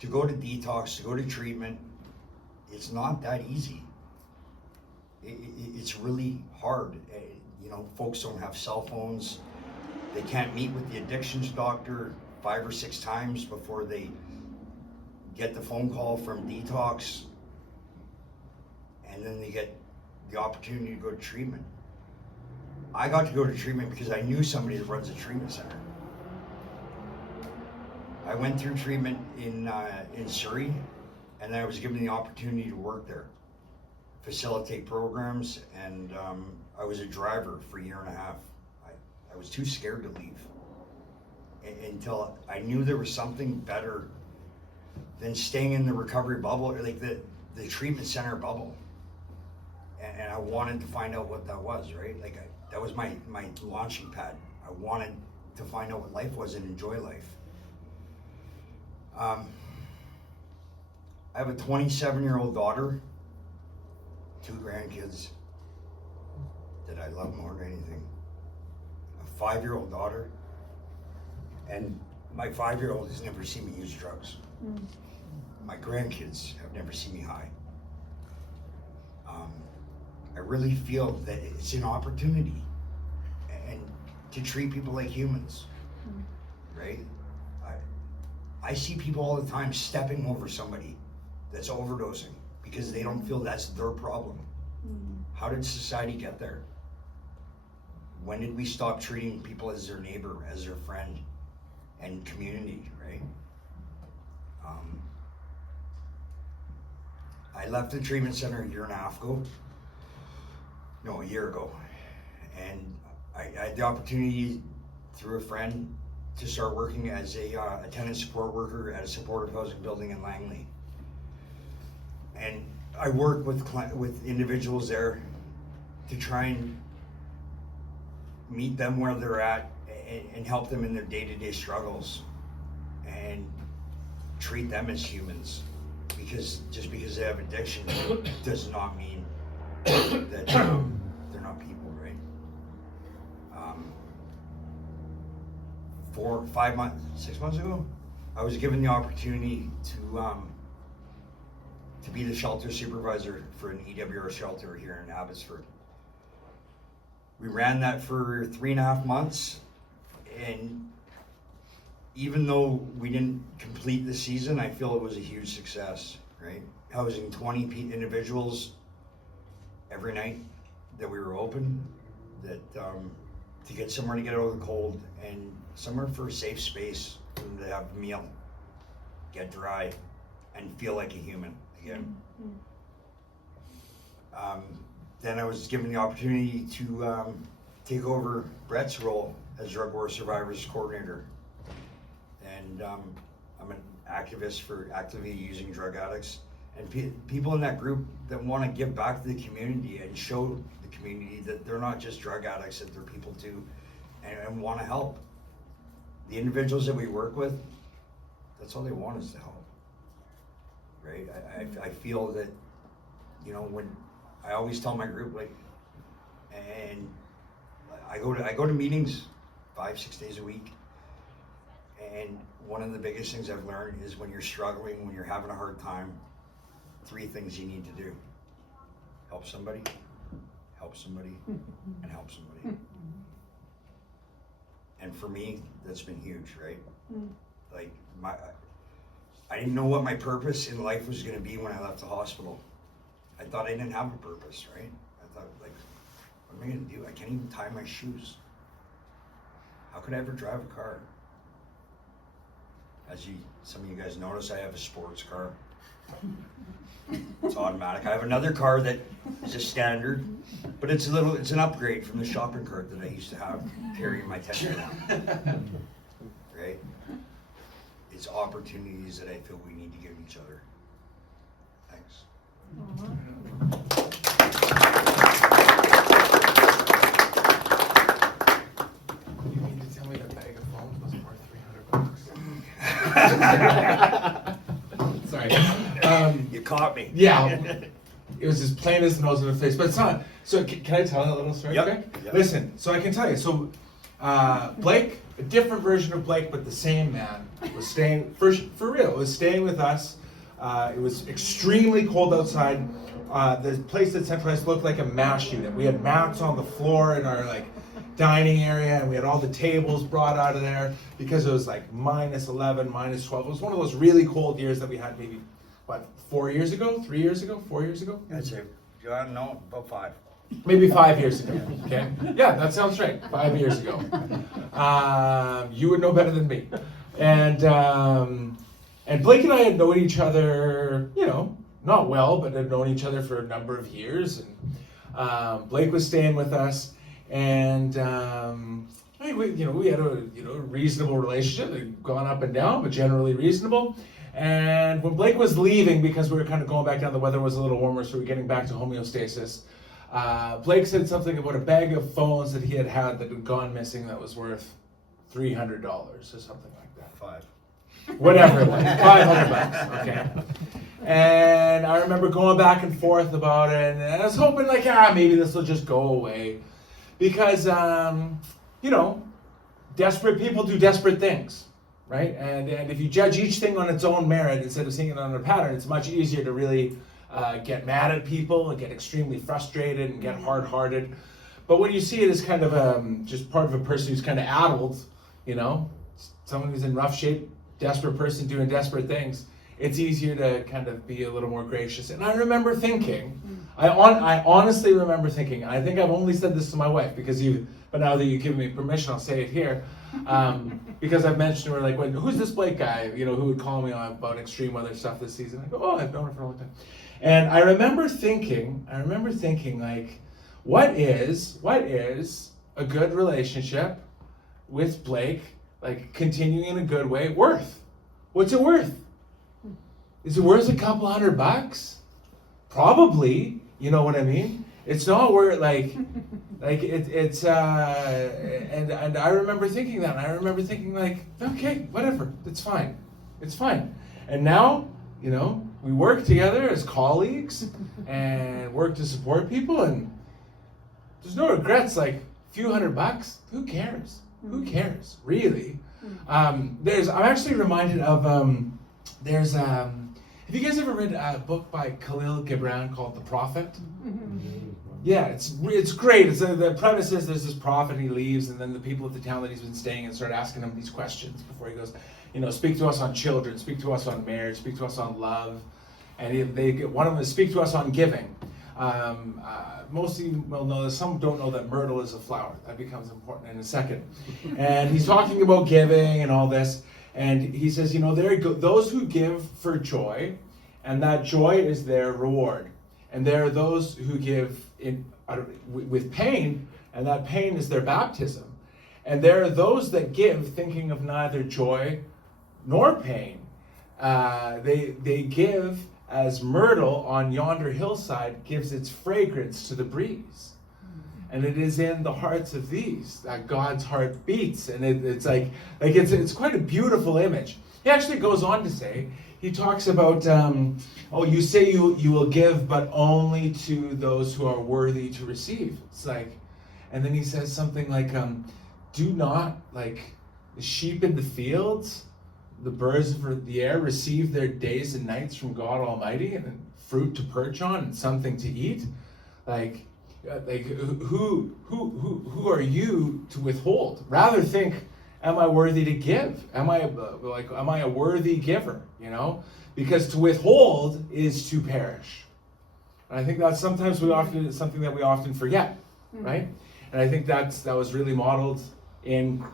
To go to detox, to go to treatment, it's not that easy. it's really hard. You know, folks don't have cell phones. They can't meet with the addictions doctor 5 or 6 times before they get the phone call from detox, and then they get the opportunity to go to treatment. I got to go to treatment because I knew somebody that runs a treatment center. I went through treatment in Surrey, and then I was given the opportunity to work there, facilitate programs, and I was a driver for a year and a half. I was too scared to leave until I knew there was something better than staying in the recovery bubble, or like the treatment center bubble. And I wanted to find out what that was, right? Like that was my launching pad. I wanted to find out what life was and enjoy life. I have a 27-year-old daughter, 2 grandkids that I love more than anything, a 5-year-old daughter, and my 5-year-old has never seen me use drugs. My grandkids have never seen me high. I really feel that it's an opportunity and to treat people like humans, right? I see people all the time stepping over somebody that's overdosing because they don't feel that's their problem. How did society get there? When did we stop treating people as their neighbor, as their friend, and community, right? I left the treatment center a year and a half ago. No, a year ago. And I had the opportunity through a friend to start working as a tenant support worker at a supportive housing building in Langley. And I work with individuals there to try and meet them where they're at and help them in their day-to-day struggles and treat them as humans. Because just because they have addiction does not mean that they're not people, right? 6 months ago, I was given the opportunity to be the shelter supervisor for an EWR shelter here in Abbotsford. We ran that for 3.5 months, and even though we didn't complete the season, I feel it was a huge success, right? Housing 20 individuals every night that we were open, that to get somewhere to get out of the cold and somewhere for a safe space for them to have a meal, get dry, and feel like a human again. Then I was given the opportunity to take over Brett's role as Drug War Survivors Coordinator. And I'm an activist for actively using drug addicts and people in that group that want to give back to the community and show the community that they're not just drug addicts, that they're people too, and want to help. The individuals that we work with, that's all they want is to help, right? I feel that, you know, when I always tell my group, like, and I go to meetings 5-6 days a week. And one of the biggest things I've learned is when you're struggling, when you're having a hard time, 3 things you need to do: help somebody, and help somebody. And for me, that's been huge, right? Like I didn't know what my purpose in life was going to be when I left the hospital. I thought I didn't have a purpose, right? I thought, like, what am I going to do? I can't even tie my shoes. How could I ever drive a car? As some of you guys notice, I have a sports car. It's automatic. I have another car that is a standard, but it's an upgrade from the shopping cart that I used to have carrying my 10 right? It's opportunities that I feel we need to give each other. Thanks. You mean to tell me a bag of phones was worth $300? Sorry. You caught me. Yeah. It was as plain as the nose on the face, but it's not. So can I tell a little story? Yep. Okay? Yep. Listen, so I can tell you. So Blake, a different version of Blake, but the same man, was staying, for real, was staying with us It was extremely cold outside. The place that centralized looked like a MASH unit. We had mats on the floor in our like dining area, and we had all the tables brought out of there because it was like -11, -12. It was one of those really cold years that we had maybe, what, 4 years ago, 3 years ago, 4 years ago? I'd say, I don't know, about 5. Maybe 5 years ago, okay? Yeah, that sounds right, 5 years ago. You would know better than me. And Blake and I had known each other, you know, not well, but had known each other for a number of years. And Blake was staying with us, and we had a reasonable relationship. It had gone up and down, but generally reasonable. And when Blake was leaving, because we were kind of going back down, the weather was a little warmer, so we were getting back to homeostasis. Blake said something about a bag of phones that he had that had gone missing that was worth $300 or something like that. 5. Whatever it was, $500, okay? And I remember going back and forth about it, and I was hoping like, maybe this will just go away. Because, desperate people do desperate things, right? And if you judge each thing on its own merit instead of seeing it on a pattern, it's much easier to really get mad at people and get extremely frustrated and get hard-hearted. But when you see it as kind of just part of a person who's kind of addled, someone who's in rough shape, desperate person doing desperate things, it's easier to kind of be a little more gracious. And I remember thinking, I honestly remember thinking, and I think I've only said this to my wife but now that you've given me permission, I'll say it here, because I've mentioned to her, like, who's this Blake guy, who would call me on about extreme weather stuff this season? I go, oh, I've known her for a long time. And I remember thinking, like, what is a good relationship with Blake, like continuing in a good way, worth? What's it worth? Is it worth a couple $100? Probably, you know what I mean? It's not worth and I remember thinking that, and I remember thinking like, okay, whatever, it's fine. And now, we work together as colleagues and work to support people, and there's no regrets, like a few $100, who cares? Who cares, really? I'm actually reminded of, have you guys ever read a book by Khalil Gibran called The Prophet? Yeah, it's great. The premise is there's this prophet, and he leaves, and then the people at the town that he's been staying in start asking him these questions before he goes, speak to us on children, speak to us on marriage, speak to us on love. And one of them is speak to us on giving. Most of you will know this. Some don't know that myrtle is a flower. That becomes important in a second. And he's talking about giving and all this. And he says, those who give for joy, and that joy is their reward. And there are those who give with pain, and that pain is their baptism. And there are those that give thinking of neither joy nor pain. They give as myrtle on yonder hillside gives its fragrance to the breeze. And it is in the hearts of these that God's heart beats. And it's quite a beautiful image. He actually goes on to say, he talks about, you say you will give, but only to those who are worthy to receive. It's like, and then he says something like, do not, like the sheep in the fields, the birds of the air receive their days and nights from God Almighty, and fruit to perch on and something to eat. Like who are you to withhold? Rather think, am I worthy to give? Am I a worthy giver? Because to withhold is to perish. And I think that's something that we often forget, right? And I think that was really modeled in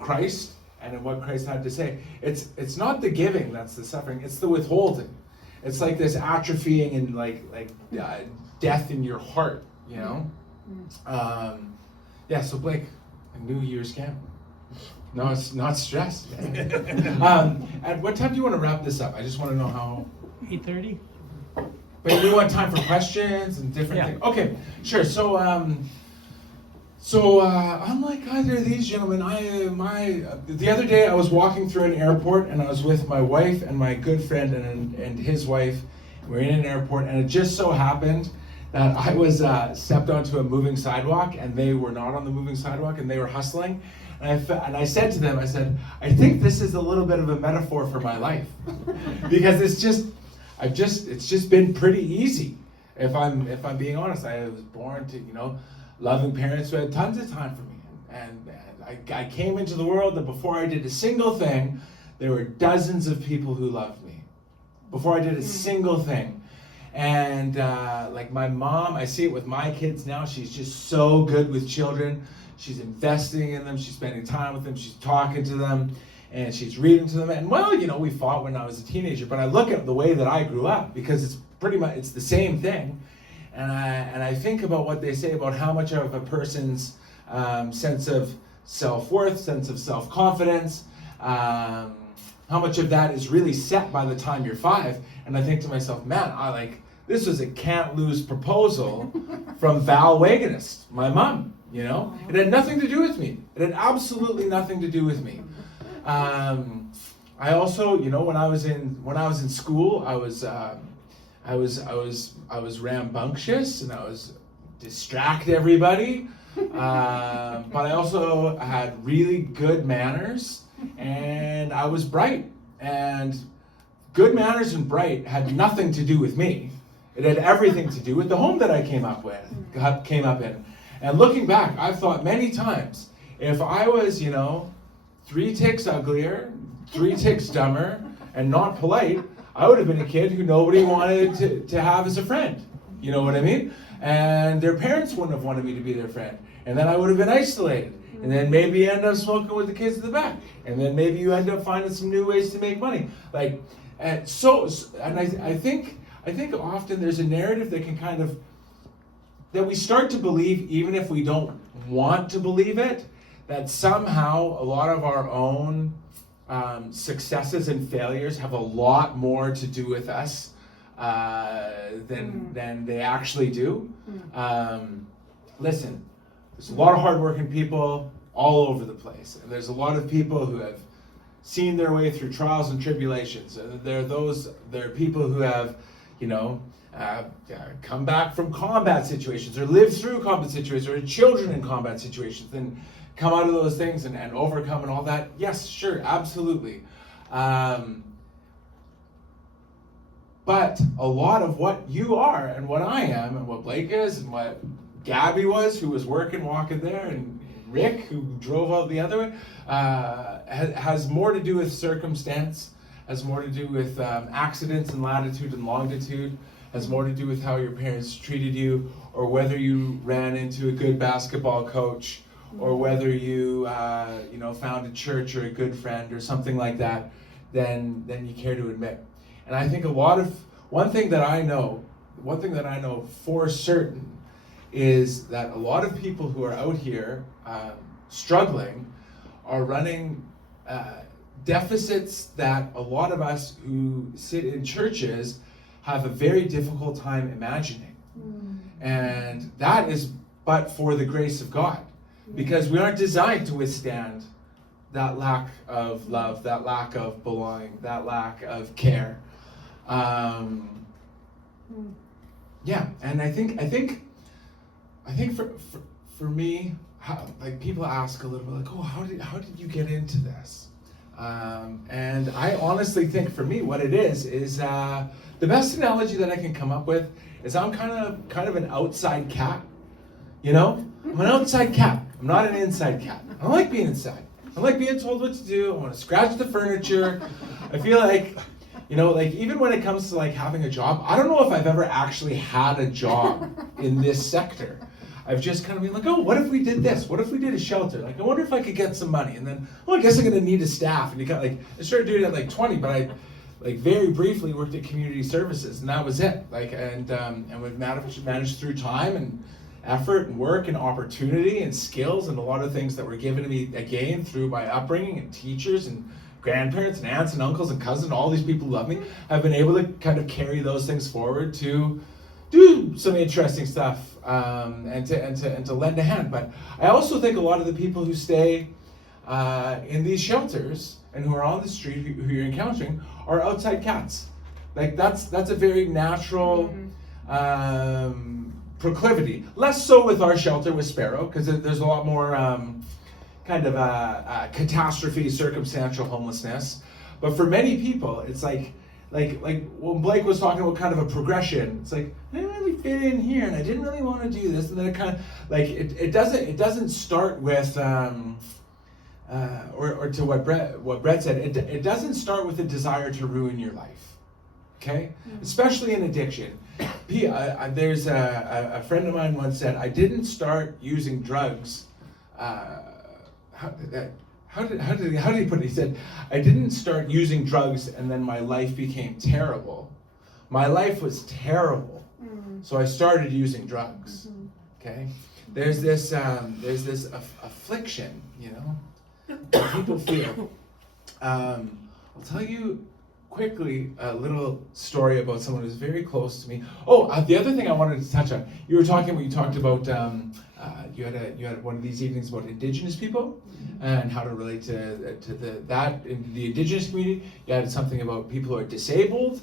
Christ and in what Christ had to say. It's not the giving that's the suffering, it's the withholding. It's like this atrophying and like death in your heart, so Blake, a New Year's camp. No, it's not stressed. At what time do you want to wrap this up? I just want to know how. 8:30. But we want time for questions and different things. Okay, sure. So unlike either of these gentlemen, the other day I was walking through an airport, and I was with my wife and my good friend and his wife. We're in an airport, and it just so happened that I was stepped onto a moving sidewalk, and they were not on the moving sidewalk, and they were hustling. And I said to them, I think this is a little bit of a metaphor for my life. Because it's just, it's just been pretty easy. If I'm being honest, I was born to, loving parents who had tons of time for me. And I came into the world that before I did a single thing, there were dozens of people who loved me. Before I did a single thing. And like my mom, I see it with my kids now, she's just so good with children. She's investing in them, she's spending time with them, she's talking to them, and she's reading to them. And well, we fought when I was a teenager, but I look at the way that I grew up, because it's pretty much, it's the same thing. And I think about what they say about how much of a person's sense of self-worth, sense of self-confidence, how much of that is really set by the time you're 5. And I think to myself, man, this was a can't-lose proposal from Val Wegenast, my mom, It had nothing to do with me. It had absolutely nothing to do with me. I also, when I was in school, I was rambunctious, and I was distract everybody. But I also had really good manners, and I was bright. And good manners and bright had nothing to do with me. It had everything to do with the home that I came up in. And looking back, I've thought many times, if I was, 3 ticks uglier, 3 ticks dumber, and not polite, I would have been a kid who nobody wanted to have as a friend. You know what I mean? And their parents wouldn't have wanted me to be their friend. And then I would have been isolated. And then maybe you end up smoking with the kids at the back. And then maybe you end up finding some new ways to make money. I think often there's a narrative that can that we start to believe, even if we don't want to believe it, that somehow a lot of our own successes and failures have a lot more to do with us than they actually do. Listen, there's a lot of hardworking people all over the place. And there's a lot of people who have seen their way through trials and tribulations. There are people who have, come back from combat situations, or lived through combat situations, or children in combat situations, and come out of those things and overcome and all that. Yes, sure, absolutely. But a lot of what you are and what I am and what Blake is and what Gabby was, who was walking there, and Rick, who drove out the other way, has more to do with circumstance, has more to do with accidents and latitude and longitude, has more to do with how your parents treated you, or whether you ran into a good basketball coach, or whether you found a church or a good friend or something like that, than you care to admit. And I think one thing that I know for certain is that a lot of people who are out here struggling are running deficits that a lot of us who sit in churches have a very difficult time imagining. And that is but for the grace of God, because we aren't designed to withstand that lack of love, that lack of belonging, that lack of care. Yeah, and I think for me, people ask a little bit like, oh, how did you get into this? And I honestly think for me, what it is the best analogy that I can come up with is I'm kind of an outside cat. I'm an outside cat. I'm not an inside cat. I don't like being inside. I like being told what to do. I want to scratch the furniture. I feel like, even when it comes to having a job, I don't know if I've ever actually had a job in this sector. I've just kind of been like, oh, what if we did this? What if we did a shelter? I wonder if I could get some money. And then, I guess I'm going to need a staff. And I started doing it at 20, but I very briefly worked at community services, and that was it. And we've managed through time and effort and work and opportunity and skills and a lot of things that were given to me again through my upbringing and teachers and grandparents and aunts and uncles and cousins, all these people who love me. I've been able to kind of carry those things forward to do some interesting stuff and to lend a hand. But I also think a lot of the people who stay in these shelters and who are on the street, who you're encountering, are outside cats. That's a very natural proclivity. Less so with our shelter with Sparrow, because there's a lot more catastrophe, circumstantial homelessness. But for many people, it's like when Blake was talking about kind of a progression, it's like I didn't really fit in here, and I didn't really want to do this, and then it kind of like it doesn't start with or to what Brett said, it doesn't start with a desire to ruin your life, okay? Mm-hmm. Especially in addiction. There's a friend of mine once said, I didn't start using drugs. How did he put it? He said, I didn't start using drugs and then my life became terrible. My life was terrible, so I started using drugs. Mm-hmm. Okay, there's this affliction, you know, that people feel. I'll tell you quickly a little story about someone who's very close to me. Oh, the other thing I wanted to touch on, you talked about you had one of these evenings about Indigenous people and how to relate to that in the Indigenous community. You had something about people who are disabled.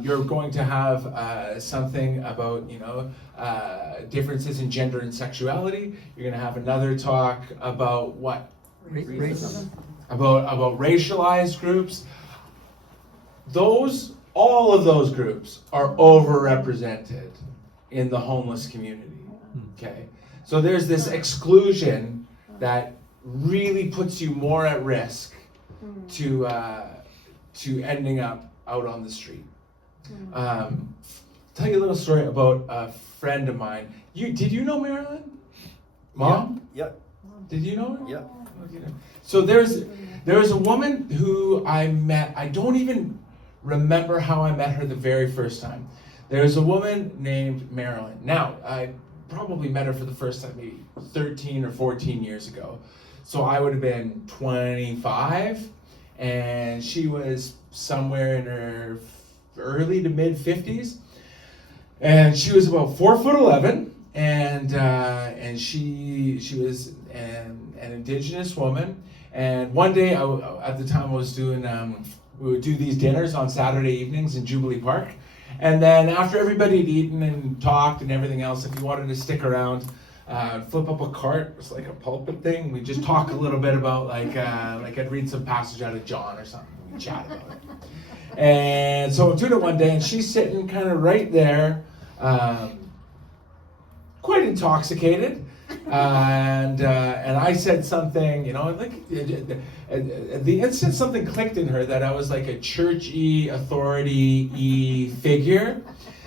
You're going to have something about differences in gender and sexuality. You're going to have another talk about what? Racism. About racialized groups. All of those groups are overrepresented in the homeless community. Okay, so there's this exclusion that really puts you more at risk to ending up out on the street. Tell you a little story about a friend of mine. Did you know Marilyn? Mom? Yeah. Did you know her? Yeah. So there's a woman who I met. I don't even remember how I met her the very first time. There's a woman named Marilyn. Now, I probably met her for the first time maybe 13 or 14 years ago. So I would have been 25, and she was somewhere in her early to mid 50s. And she was about 4'11", and she was an Indigenous woman. And one day, at the time I was doing, we would do these dinners on Saturday evenings in Jubilee Park. And then after everybody had eaten and talked and everything else, if you wanted to stick around, flip up a cart. It's like a pulpit thing. We just talk a little bit about like I'd read some passage out of John or something. We chat about it. And so I'm doing it one day, and she's sitting kind of right there, quite intoxicated. And I said something, like the instant something clicked in her that I was like a churchy, authority-y figure.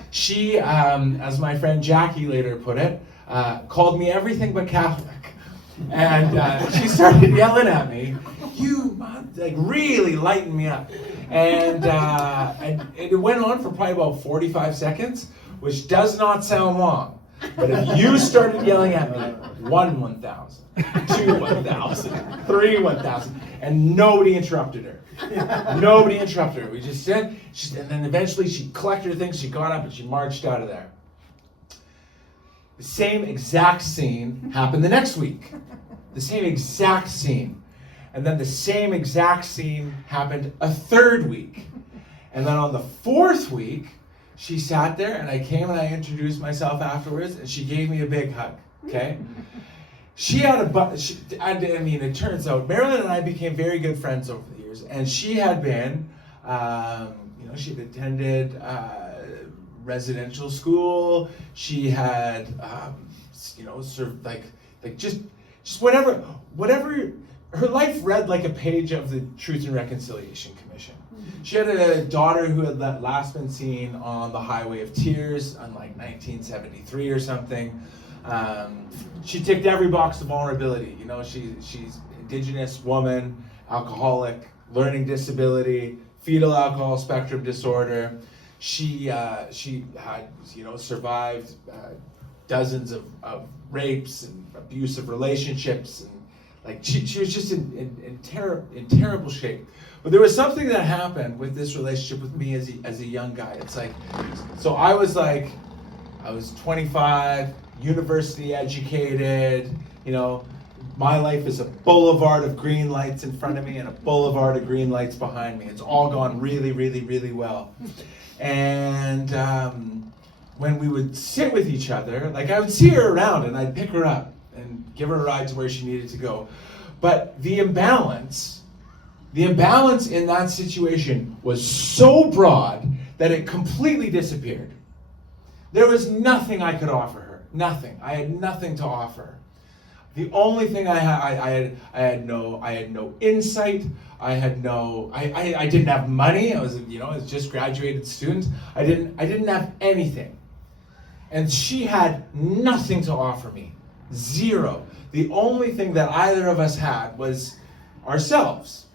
She, as my friend Jackie later put it, called me everything but Catholic. And she started yelling at me, like really lighting me up. And it went on for probably about 45 seconds, which does not sound long. But if you started yelling at me, 1,000, 2 1,000, 3 1,000, and nobody interrupted her. Nobody interrupted her. We just said, and then eventually she collected her things, she got up, and she marched out of there. The same exact scene happened the next week. The same exact scene. And then the same exact scene happened a third week. And then on the fourth week, she sat there, and I came and I introduced myself afterwards, and she gave me a big hug, okay? She had it turns out, Marilyn and I became very good friends over the years, and she had been, she'd attended residential school, she had, served just whatever, her life read like a page of the Truth and Reconciliation Commission. She had a daughter who had last been seen on the Highway of Tears in like 1973 or something. She ticked every box of vulnerability. She's Indigenous woman, alcoholic, learning disability, fetal alcohol spectrum disorder. She had survived dozens of rapes and abusive relationships, and she was just in terrible shape. But there was something that happened with this relationship with me as a young guy. It's like, so I was 25, university educated, my life is a boulevard of green lights in front of me and a boulevard of green lights behind me. It's all gone really, really, really well. And when we would sit with each other, I would see her around and I'd pick her up and give her a ride to where she needed to go. But the imbalance The imbalance in that situation was so broad that it completely disappeared. There was nothing I could offer her. Nothing. I had nothing to offer. The only thing I had no insight. I didn't have money. I was just graduated student. I didn't have anything. And she had nothing to offer me. Zero. The only thing that either of us had was ourselves.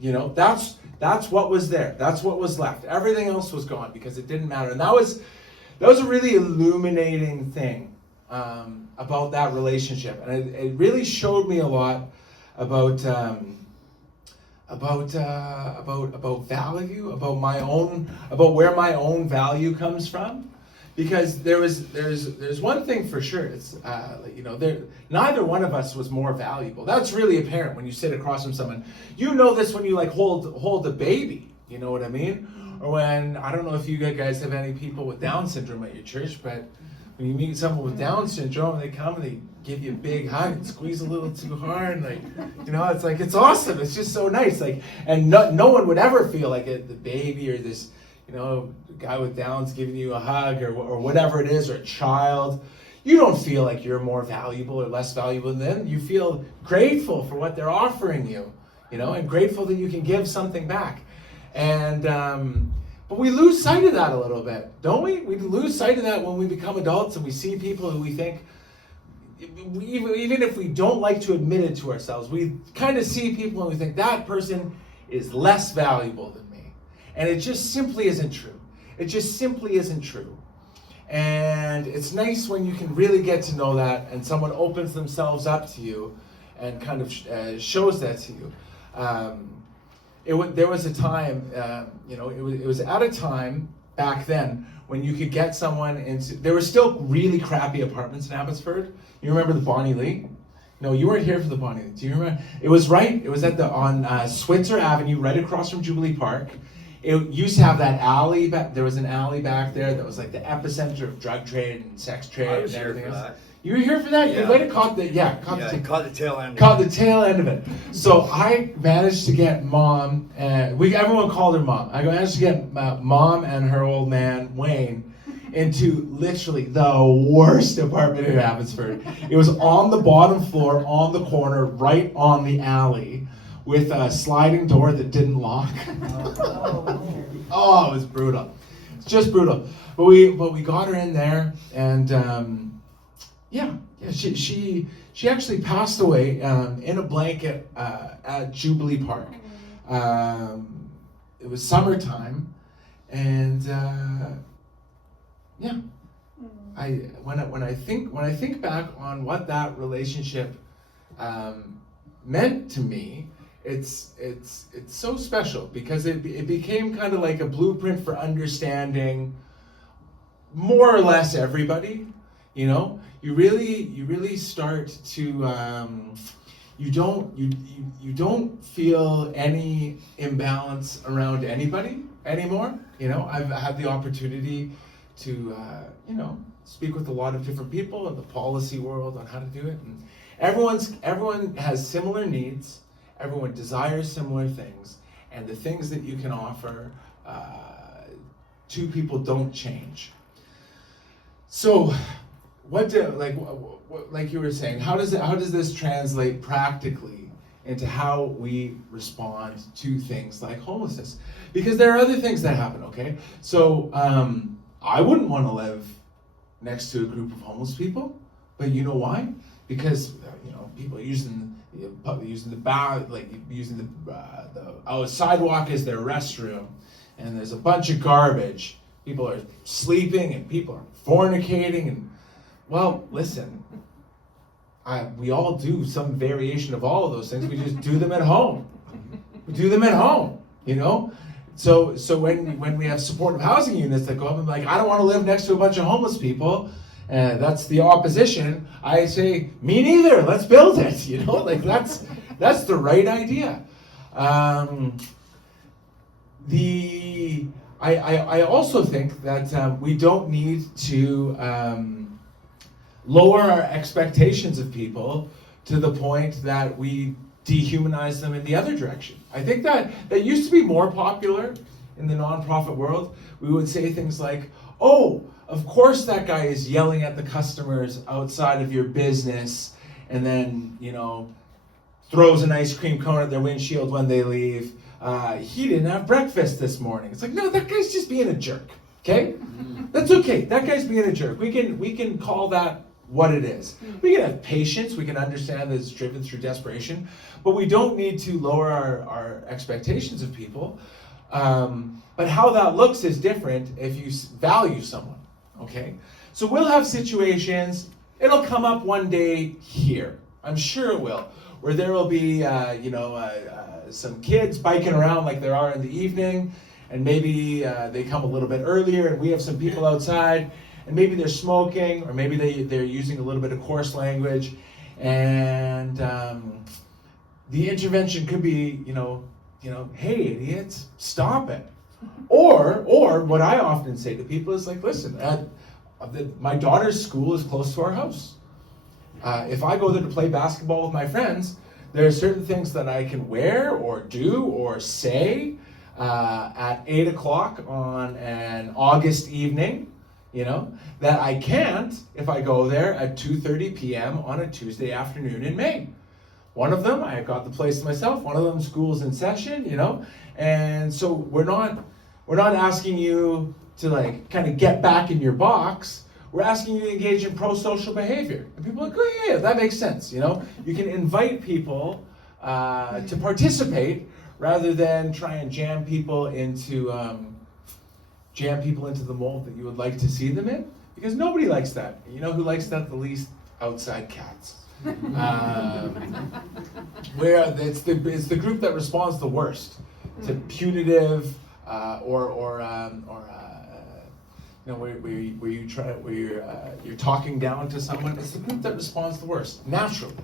That's what was there. That's what was left. Everything else was gone because it didn't matter. And that was a really illuminating thing about that relationship, and it really showed me a lot about value, about where my own value comes from. Because there's one thing for sure. It's neither one of us was more valuable. That's really apparent when you sit across from someone. You know this when you hold a baby. You know what I mean? Or when, I don't know if you guys have any people with Down syndrome at your church, but when you meet someone with Down syndrome, they come and they give you a big hug and squeeze a little too hard, it's like, it's awesome. It's just so nice. And no one would ever feel like the baby or this, guy with Down's giving you a hug or whatever it is, or a child. You don't feel like you're more valuable or less valuable than them. You feel grateful for what they're offering you, and grateful that you can give something back. And but we lose sight of that a little bit, don't we? We lose sight of that when we become adults and we see people who we think, even if we don't like to admit it to ourselves, we kind of see people and we think that person is less valuable than me. And it just simply isn't true. It just simply isn't true. And it's nice when you can really get to know that and someone opens themselves up to you and kind of shows that to you. There was a time, it was at a time back then when you could get someone into, there were still really crappy apartments in Abbotsford. You remember the Bonnie Lee? No, you weren't here for the Bonnie Lee. Do you remember? It was on Switzer Avenue, right across from Jubilee Park. It used to have that alley back. There was an alley back there that was like the epicenter of drug trade and sex trade and everything else. That. You were here for that? Yeah. You might have caught the caught the tail end. Caught the tail end of it. So I managed to get Mom, and everyone called her Mom. I managed to get Mom and her old man Wayne into literally the worst apartment in Abbotsford. It was on the bottom floor, on the corner, right on the alley, with a sliding door that didn't lock. Oh, it was brutal. It's just brutal. But we got her in there, and she actually passed away in a blanket at Jubilee Park. It was summertime, and when I think back on what that relationship meant to me, it's so special because it became kind of like a blueprint for understanding more or less everybody. You really start to you don't feel any imbalance around anybody anymore. I've had the opportunity to speak with a lot of different people in the policy world on how to do it, and everyone has similar needs. Everyone desires similar things, and the things that you can offer to people don't change. So, like you were saying, how does this translate practically into how we respond to things like homelessness? Because there are other things that happen. Okay, so I wouldn't want to live next to a group of homeless people, but you know why? Because people using the sidewalk as their restroom, and there's a bunch of garbage. People are sleeping and people are fornicating, and well, listen, we all do some variation of all of those things. We just do them at home. So when we have supportive housing units that go up and like, I don't want to live next to a bunch of homeless people, and that's the opposition, I say, me neither, let's build it. That's the right idea. I also think that we don't need to lower our expectations of people to the point that we dehumanize them in the other direction. I think that used to be more popular in the nonprofit world. We would say things like, oh, of course that guy is yelling at the customers outside of your business and then, throws an ice cream cone at their windshield when they leave. He didn't have breakfast this morning. It's like, no, that guy's just being a jerk, okay? That's okay, that guy's being a jerk. We can call that what it is. We can have patience, we can understand that it's driven through desperation, but we don't need to lower our expectations of people. But how that looks is different if you value someone, okay? So we'll have situations, it'll come up one day here, I'm sure it will, where there will be, some kids biking around like there are in the evening, and maybe they come a little bit earlier, and we have some people outside, and maybe they're smoking, or maybe they're using a little bit of coarse language, and the intervention could be, hey idiots, stop it. Or what I often say to people is like, listen, my daughter's school is close to our house. If I go there to play basketball with my friends, there are certain things that I can wear or do or say at 8 o'clock on an August evening, that I can't if I go there at 2:30 p.m. on a Tuesday afternoon in May. One of them, I've got the place to myself. One of them, school's in session, and so we're not asking you to kind of get back in your box. We're asking you to engage in pro-social behavior. And people are like, oh yeah, that makes sense. You can invite people to participate rather than try and jam people into the mold that you would like to see them in, because nobody likes that. You know who likes that the least? Outside cats. Where it's the group that responds the worst to punitive where you're talking down to someone. It's the group that responds the worst naturally.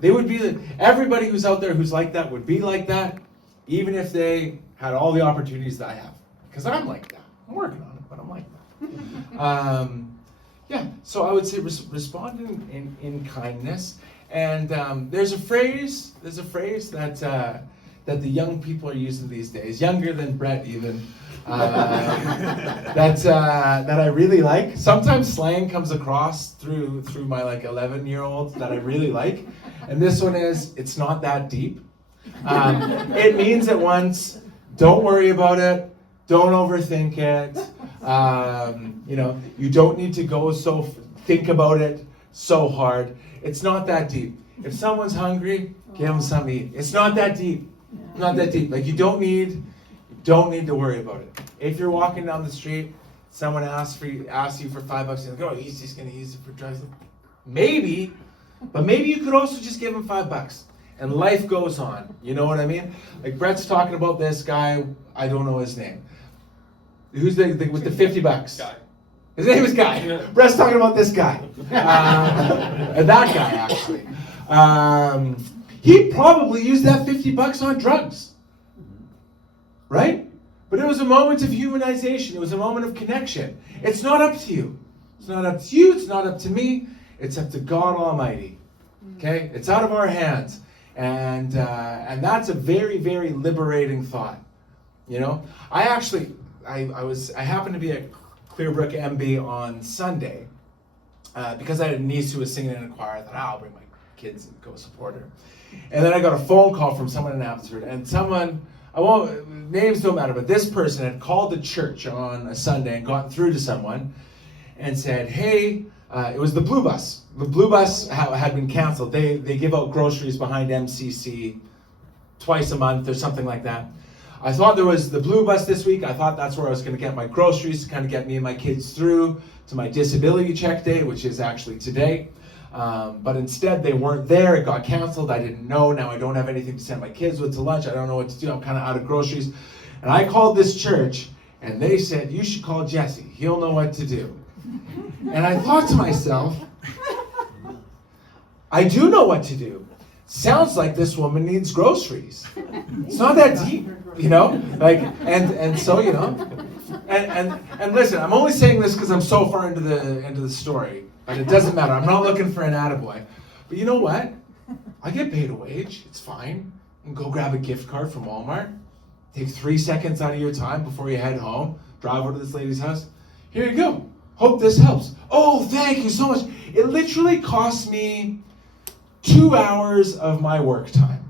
They would be everybody who's out there who's like that would be like that, even if they had all the opportunities that I have. Because I'm like that. I'm working on it, but I'm like that. So I would say respond in kindness. And there's a phrase that the young people are using these days, younger than Brett even, that I really like. Sometimes slang comes across through my 11-year-olds that I really like. And this one is, it's not that deep. It means at once, don't worry about it, don't overthink it. You don't need to think about it so hard. It's not that deep. If someone's hungry, give them something to eat. It's not that deep. Not that deep. You don't need to worry about it. If you're walking down the street, someone asks you for $5, you're like, oh, he's just gonna use it for drugs. Maybe, but maybe you could also just give him $5, and life goes on. You know what I mean? Brett's talking about this guy. I don't know his name. Who's with the $50? Guy. His name is Guy. Yeah. Brett's talking about this guy. And that guy, actually. He probably used that $50 on drugs. Right? But it was a moment of humanization. It was a moment of connection. It's not up to you. It's not up to you. It's not up to me. It's up to God Almighty. Okay? It's out of our hands. And that's a very, very liberating thought. I happened to be at Clearbrook MB on Sunday because I had a niece who was singing in a choir. I thought, I'll bring my kids and go support her. And then I got a phone call from someone in Abbotsford, and names don't matter, but this person had called the church on a Sunday and gotten through to someone and said, hey, it was the Blue Bus. The Blue Bus had been canceled. They give out groceries behind MCC twice a month or something like that. I thought there was the Blue Bus this week. I thought that's where I was going to get my groceries to kind of get me and my kids through to my disability check day, which is actually today. But instead, they weren't there. It got canceled. I didn't know. Now I don't have anything to send my kids with to lunch. I don't know what to do. I'm kind of out of groceries. And I called this church, and they said, you should call Jesse. He'll know what to do. And I thought to myself, I do know what to do. Sounds like this woman needs groceries. It's not that deep, and so, and listen, I'm only saying this because I'm so far into the story, but it doesn't matter. I'm not looking for an attaboy. But you know what? I get paid a wage, it's fine. And go grab a gift card from Walmart. Take 3 seconds out of your time before you head home. Drive over to this lady's house. Here you go. Hope this helps. Oh, thank you so much. It literally cost me 2 hours of my work time.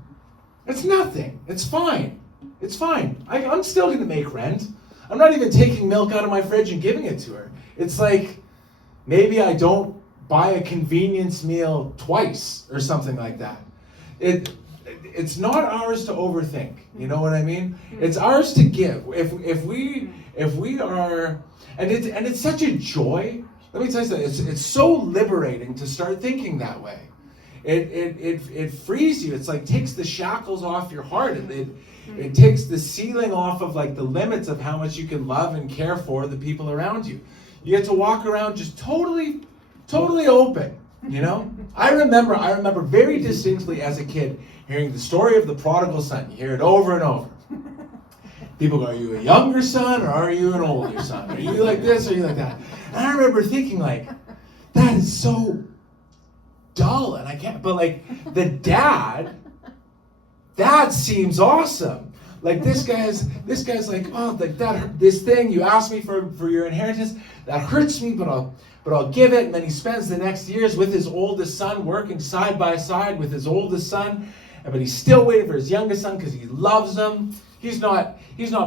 It's nothing. It's fine. It's fine. I'm still going to make rent. I'm not even taking milk out of my fridge and giving it to her. It's like maybe I don't buy a convenience meal twice or something like that. It's not ours to overthink. You know what I mean? It's ours to give. If we are, and it's such a joy. Let me tell you something. It's so liberating to start thinking that way. It frees you. It's like takes the shackles off your heart. It takes the ceiling off of like the limits of how much you can love and care for the people around you. You get to walk around just totally open. You know, I remember very distinctly as a kid hearing the story of the prodigal son. You hear it over and over. People go, are you a younger son or are you an older son? Are you like this or are you like that? And I remember thinking like, that is so dull and I can't, but like the dad, that seems awesome. Like this guy's like, oh, like that, this thing you asked me for your inheritance, that hurts me, but I'll give it. And then he spends the next years with his oldest son, working side by side with his oldest son, but he's still waiting for his youngest son because he loves him. He's not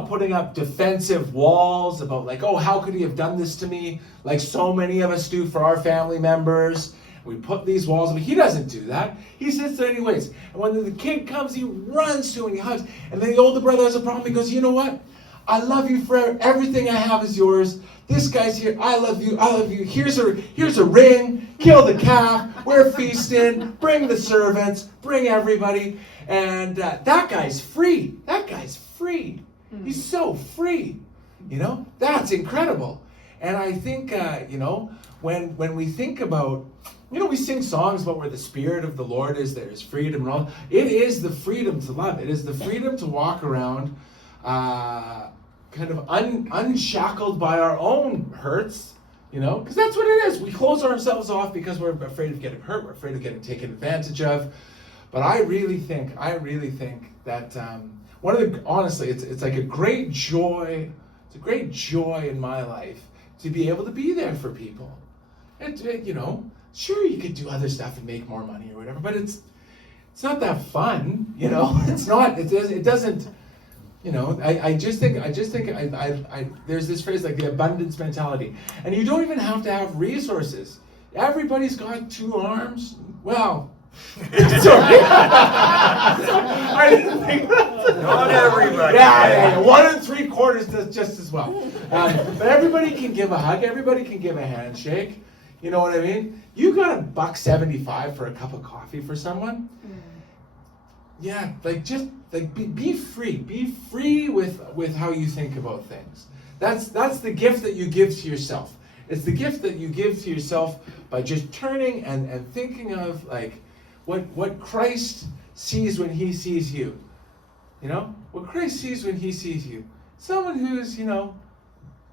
putting up defensive walls about like, oh, how could he have done this to me? Like so many of us do for our family members. We put these walls up. He doesn't do that. He sits there anyways. And when the kid comes, he runs to him and he hugs. And then the older brother has a problem. He goes, you know what? I love you forever. Everything I have is yours. This guy's here. I love you. I love you. Here's a ring. Kill the calf. We're feasting. Bring the servants. Bring everybody. And that guy's free. That guy's free. He's so free. You know? That's incredible. And I think, when we think about, we sing songs about where the Spirit of the Lord is, there is freedom and all. It is the freedom to love. It is the freedom to walk around kind of unshackled by our own hurts, because that's what it is. We close ourselves off because we're afraid of getting hurt. We're afraid of getting taken advantage of. But I really think that honestly, it's like a great joy. It's a great joy in my life to be able to be there for people. And sure, you could do other stuff and make more money or whatever, but it's not that fun, It's not. It doesn't. I just think there's this phrase like the abundance mentality, and you don't even have to have resources. Everybody's got 2 arms. Well, sorry. I didn't think that. Not everybody. Yeah. 1 3/4 does just as well. But everybody can give a hug. Everybody can give a handshake. You know what I mean? You got $1.75 for a cup of coffee for someone. Yeah, be free. Be free with how you think about things. That's the gift that you give to yourself. It's the gift that you give to yourself by just turning and thinking of like what Christ sees when he sees you. What Christ sees when he sees you. Someone who's,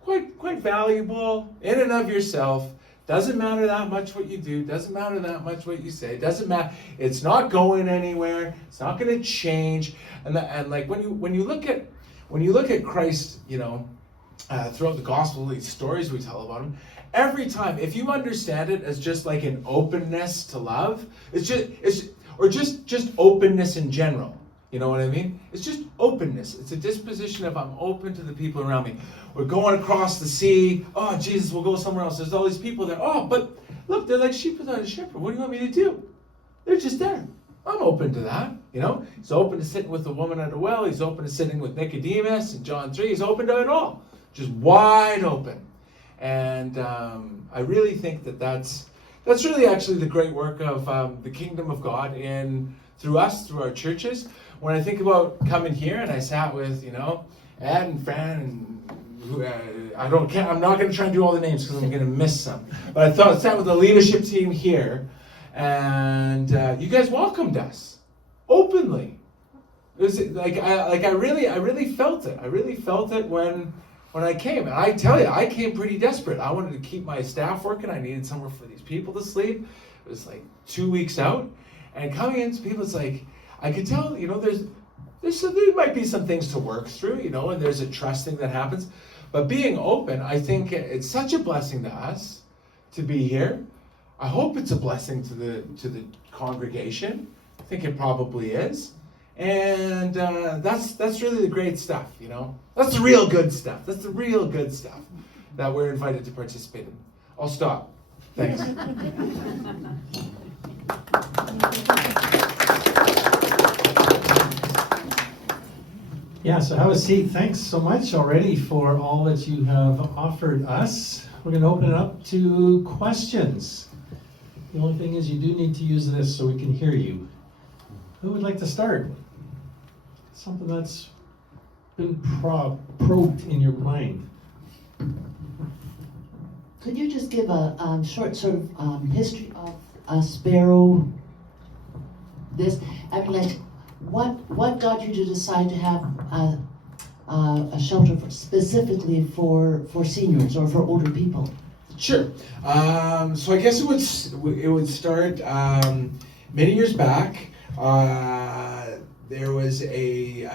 quite valuable in and of yourself. Doesn't matter that much what you do. Doesn't matter that much what you say. Doesn't matter. It's not going anywhere. It's not going to change. And like when you look at Christ, throughout the gospel, these stories we tell about him, every time, if you understand it as just like an openness to love, it's just openness in general. You know what I mean? It's just openness. It's a disposition of I'm open to the people around me. We're going across the sea. Oh, Jesus, we'll go somewhere else. There's all these people there. Oh, but look, they're like sheep without a shepherd. What do you want me to do? They're just there. I'm open to that. He's open to sitting with the woman at the well. He's open to sitting with Nicodemus in John 3. He's open to it all. Just wide open. And I really think that's really actually the great work of the kingdom of God through us, through our churches. When I think about coming here and I sat with, Ed and Fran and I'm not going to try and do all the names because I'm going to miss some. But I sat with the leadership team here and you guys welcomed us openly. It was I really felt it. I really felt it when I came. And I tell you, I came pretty desperate. I wanted to keep my staff working. I needed somewhere for these people to sleep. It was like 2 weeks out. And coming into people, it's like, I could tell, there might be some things to work through, and there's a trust thing that happens. But being open, I think it's such a blessing to us to be here. I hope it's a blessing to the congregation. I think it probably is. And that's really the great stuff, That's the real good stuff. That's the real good stuff that we're invited to participate in. I'll stop. Thanks. Yeah, so have a seat. Thanks so much already for all that you have offered us. We're going to open it up to questions. The only thing is you do need to use this so we can hear you. Who would like to start? Something that's been probed in your mind. Could you just give a short sort of history of a sparrow? What got you to decide to have a shelter specifically for seniors or for older people? Sure. So I guess it would start many years back. There was a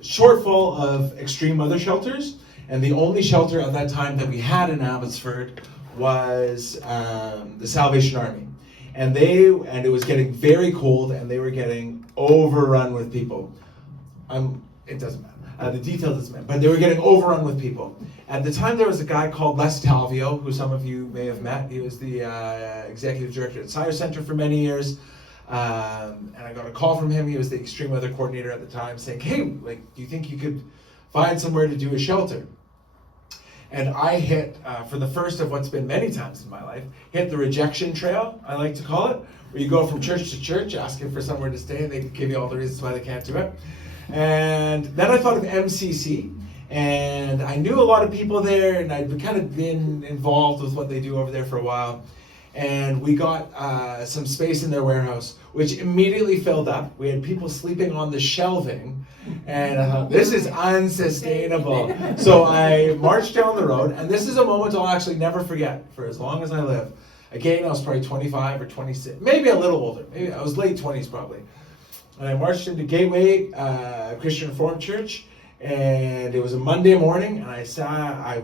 shortfall of extreme weather shelters, and the only shelter at that time that we had in Abbotsford was the Salvation Army. And it was getting very cold, and they were getting overrun with people. It doesn't matter. The details doesn't matter, but they were getting overrun with people. At the time, there was a guy called Les Talvio, who some of you may have met. He was the executive director at Sire Center for many years. And I got a call from him. He was the extreme weather coordinator at the time, saying, "Hey, do you think you could find somewhere to do a shelter?" And I hit, for the first of what's been many times in my life, hit the rejection trail, I like to call it, where you go from church to church asking for somewhere to stay, and they give you all the reasons why they can't do it. And then I thought of MCC, and I knew a lot of people there, and I'd kind of been involved with what they do over there for a while. And we got some space in their warehouse, which immediately filled up. We had people sleeping on the shelving, and I thought, this is unsustainable. So I marched down the road, and this is a moment I'll actually never forget for as long as I live. Again, I was probably 25 or 26, maybe a little older. Maybe I was late 20s probably. And I marched into Gateway Christian Reformed Church, and it was a Monday morning, and I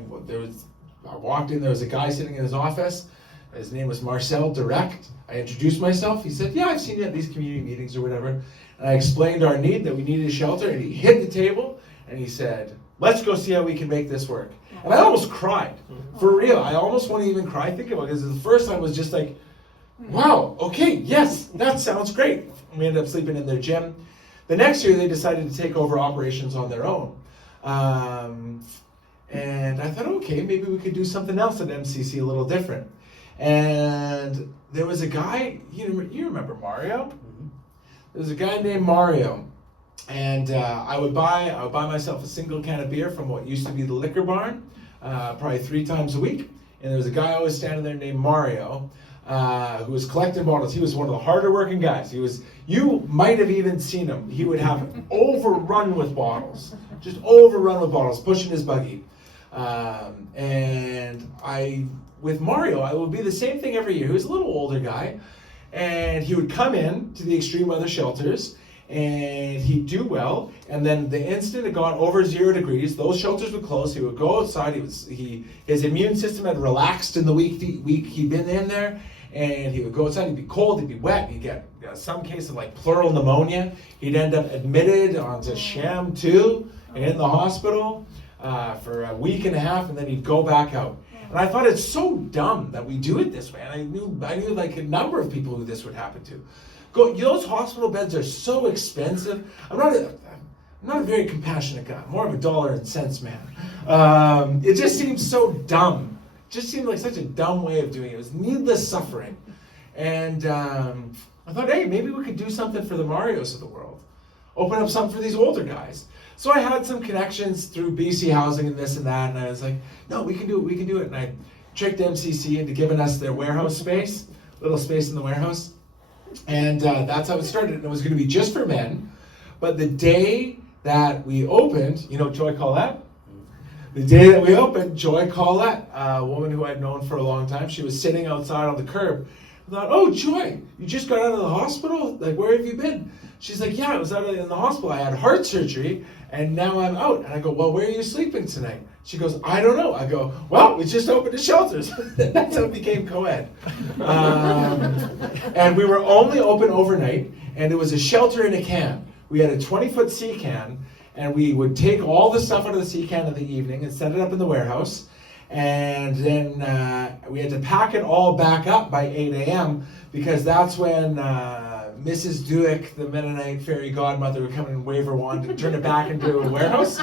walked in, there was a guy sitting in his office. His name was Marcel Direct. I introduced myself. He said, "Yeah, I've seen you at these community meetings or whatever." And I explained our need, that we needed a shelter, and he hit the table and he said, "Let's go see how we can make this work." And I almost cried. For real. I almost want to even cry thinking about it, because the first time was just like, wow, okay, yes, that sounds great. And we ended up sleeping in their gym. The next year they decided to take over operations on their own. And I thought, okay, maybe we could do something else at MCC a little different. And there was a guy, you remember Mario? Mm-hmm. There was a guy named Mario, and I would buy myself a single can of beer from what used to be the liquor barn, probably 3 times a week. And there was a guy always standing there named Mario, who was collecting bottles. He was one of the harder working guys. You might have even seen him. He would have overrun with bottles, pushing his buggy. With Mario, I would be the same thing every year. He was a little older guy, and he would come in to the extreme weather shelters, and he'd do well. And then the instant it got over 0 degrees, those shelters would close. He would go outside. His immune system had relaxed in the week he'd been in there, and he would go outside. He'd be cold. He'd be wet. He'd get some case of pleural pneumonia. He'd end up admitted onto sham 2 in the hospital for a week and a half, and then he'd go back out. And I thought, it's so dumb that we do it this way. And I knew a number of people who this would happen to. Those hospital beds are so expensive. I'm not a very compassionate guy. I'm more of a dollar and cents man. It just seems so dumb. It just seemed like such a dumb way of doing it. It was needless suffering. And I thought, hey, maybe we could do something for the Marios of the world. Open up something for these older guys. So I had some connections through BC Housing and this and that, and I was like, no, we can do it. And I tricked MCC into giving us their warehouse space, little space in the warehouse. And that's how it started. And it was going to be just for men. But the day that we opened, Joy Collette? The day that we opened, Joy Collette, a woman who I'd known for a long time, she was sitting outside on the curb. I thought, oh, Joy, you just got out of the hospital? Like, where have you been? She's like, yeah, I was in the hospital. I had heart surgery, and now I'm out. And I go, well, where are you sleeping tonight? She goes, I don't know. I go, well, we just opened the shelters. That's how it became co-ed. And we were only open overnight, and it was a shelter in a can. We had a 20-foot sea can, and we would take all the stuff out of the sea can in the evening and set it up in the warehouse. And then we had to pack it all back up by 8 a.m. because that's when Mrs. Duick, the Mennonite fairy godmother, would come and wave her wand and turn it back into a warehouse.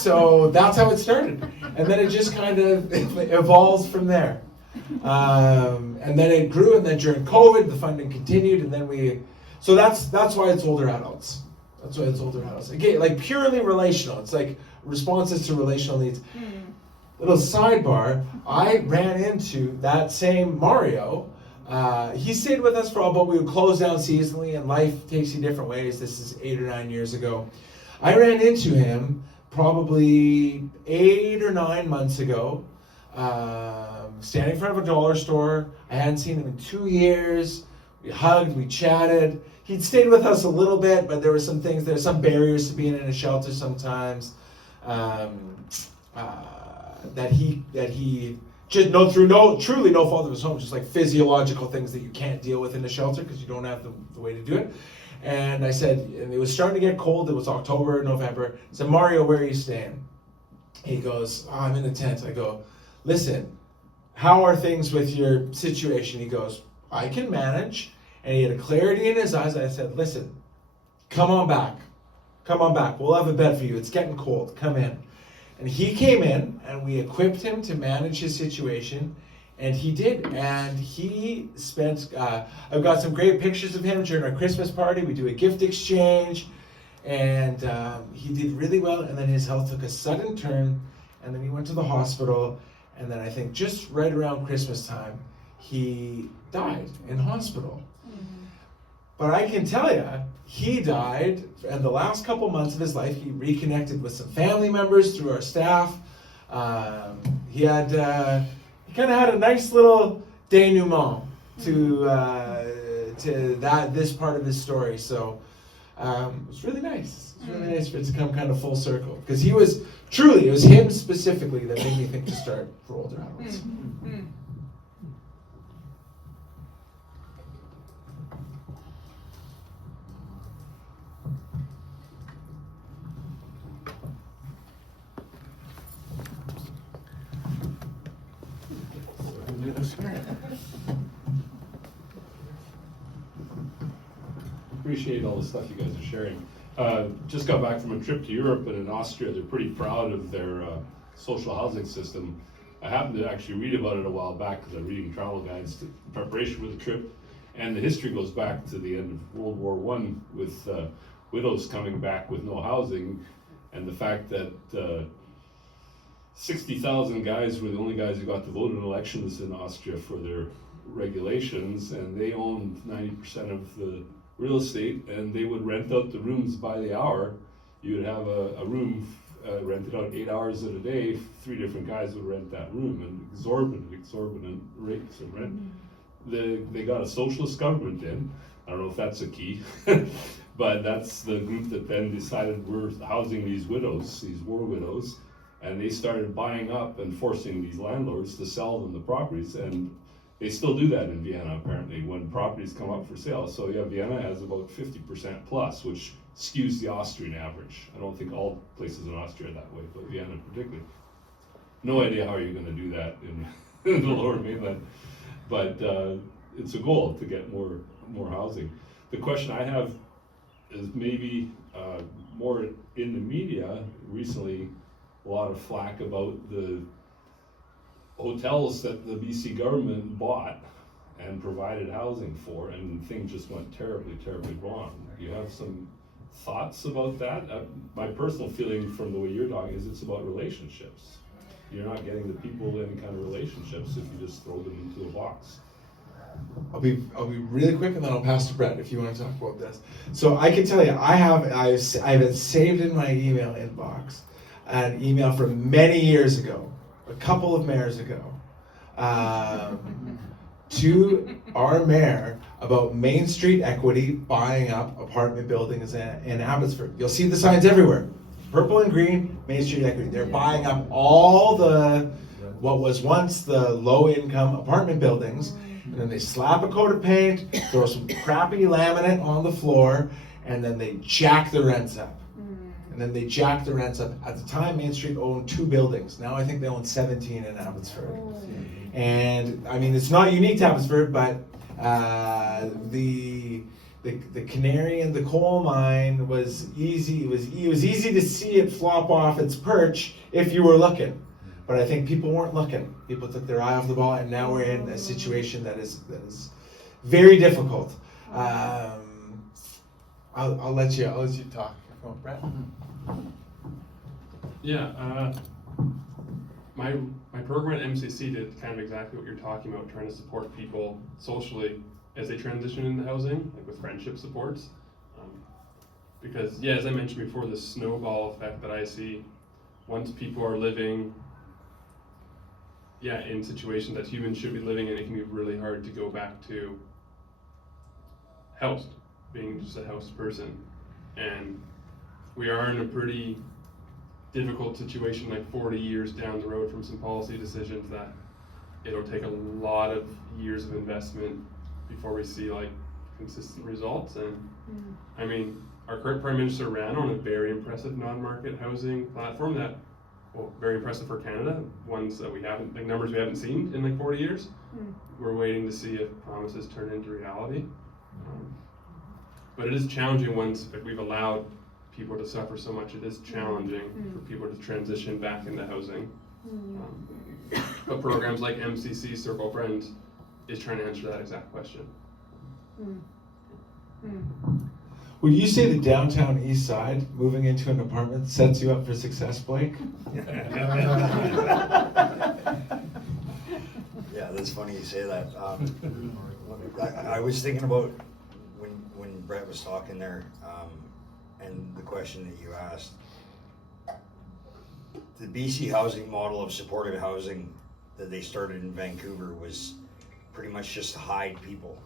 So that's how it started. And then it just kind of evolves from there. And then it grew, and then during COVID, the funding continued, and then so that's why it's older adults. That's why it's older adults. Again, like purely relational. It's like responses to relational needs. Little sidebar, I ran into that same Mario. He stayed with us for all, but we would close down seasonally, and life takes you different ways. This is 8 or 9 years ago. I ran into him probably 8 or 9 months ago, standing in front of a dollar store. I hadn't seen him in 2 years. We hugged, we chatted. He'd stayed with us a little bit, but there were some things, there's some barriers to being in a shelter sometimes. That he just truly no fault of his own, just like physiological things that you can't deal with in a shelter because you don't have the way to do it. And I said, and it was starting to get cold. It was October, November. I said, Mario, where are you staying? He goes, oh, I'm in a tent. I go, listen, how are things with your situation? He goes, I can manage. And he had a clarity in his eyes. I said, listen, come on back. Come on back. We'll have a bed for you. It's getting cold. Come in. And he came in, and we equipped him to manage his situation, and he did. And he spent, I've got some great pictures of him during our Christmas party. We do a gift exchange, and he did really well. And then his health took a sudden turn, and then he went to the hospital. And then I think just right around Christmas time, he died in hospital. But I can tell you, he died, and the last couple months of his life, he reconnected with some family members through our staff. He kind of had a nice little denouement to this part of his story. So it was really nice. It's really nice for it to come kind of full circle, because it was him specifically that made me think to start for older adults. Appreciate all the stuff you guys are sharing. Just got back from a trip to Europe, and in Austria they're pretty proud of their social housing system. I happened to actually read about it a while back because I'm reading travel guides in preparation for the trip, and the history goes back to the end of World War I with widows coming back with no housing, and the fact that 60,000 guys were the only guys who got to vote in elections in Austria for their regulations, and they owned 90% of the real estate, and they would rent out the rooms by the hour. You would have a room rented out 8 hours a day. 3 different guys would rent that room, and exorbitant rates of rent. They got a socialist government in. I don't know if that's a key, but that's the group that then decided we're housing these widows, these war widows, and they started buying up and forcing these landlords to sell them the properties, and they still do that in Vienna apparently when properties come up for sale. So yeah, Vienna has about 50% plus, which skews the Austrian average. I don't think all places in Austria are that way, but Vienna particularly. No idea how you're going to do that in the lower mainland, but it's a goal to get more housing. The question I have is maybe more in the media recently, a lot of flack about the hotels that the BC government bought and provided housing for, and things just went terribly, terribly wrong. Do you have some thoughts about that? My personal feeling from the way you're talking is it's about relationships. You're not getting the people any kind of relationships if you just throw them into a box. I'll be really quick, and then I'll pass to Brett if you want to talk about this. So I can tell you, I have it saved in my email inbox, an email from many years ago, a couple of mayors ago, to our mayor about Main Street Equity buying up apartment buildings in Abbotsford. You'll see the signs everywhere. Purple and green, Main Street Equity. They're buying up all what was once the low-income apartment buildings, and then they slap a coat of paint, throw some crappy laminate on the floor, and then they jack the rents up. And then they jacked the rents up. At the time, Main Street owned 2 buildings. Now I think they own 17 in Abbotsford. And I mean, it's not unique to Abbotsford, but the canary in the coal mine was easy. It was easy to see it flop off its perch if you were looking. But I think people weren't looking. People took their eye off the ball, and now we're in a situation that is very difficult. I'll let you talk. Oh, Brett. Yeah, my program at MCC did kind of exactly what you're talking about, trying to support people socially as they transition into housing, like with friendship supports. Because, yeah, as I mentioned before, the snowball effect that I see once people are living, in situations that humans should be living in, it can be really hard to go back to housed, being just a housed person. And we are in a pretty difficult situation, like 40 years down the road from some policy decisions that it'll take a lot of years of investment before we see like consistent results. And I mean, our current Prime Minister ran on a very impressive non-market housing platform that, well, very impressive for Canada, ones that we haven't, like numbers we haven't seen in like 40 years. We're waiting to see if promises turn into reality. But it is challenging once we've allowed people to suffer so much. It is challenging for people to transition back into housing. But programs like MCC Circle Friends is trying to answer that exact question. Would you say the downtown east side, moving into an apartment, sets you up for success, Blake? Yeah, that's funny you say that. I was thinking about when Brett was talking there, and the question that you asked. The BC housing model of supportive housing that they started in Vancouver was pretty much just to hide people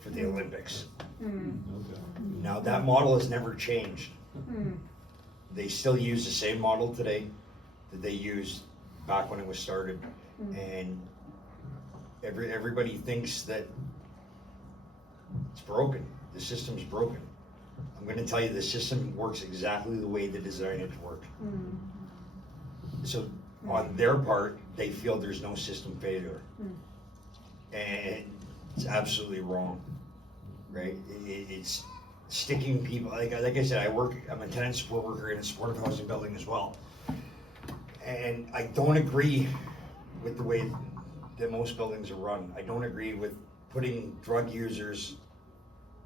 for the Olympics. Now that model has never changed. They still use the same model today that they used back when it was started, and everybody thinks that it's broken. The system's broken. I'm going to tell you, the system works exactly the way they designed it to work. So on their part, they feel there's no system failure, and it's absolutely wrong, right? It's sticking people, like I said, I'm a tenant support worker in a supportive housing building as well, and I don't agree with the way that most buildings are run. I don't agree with putting drug users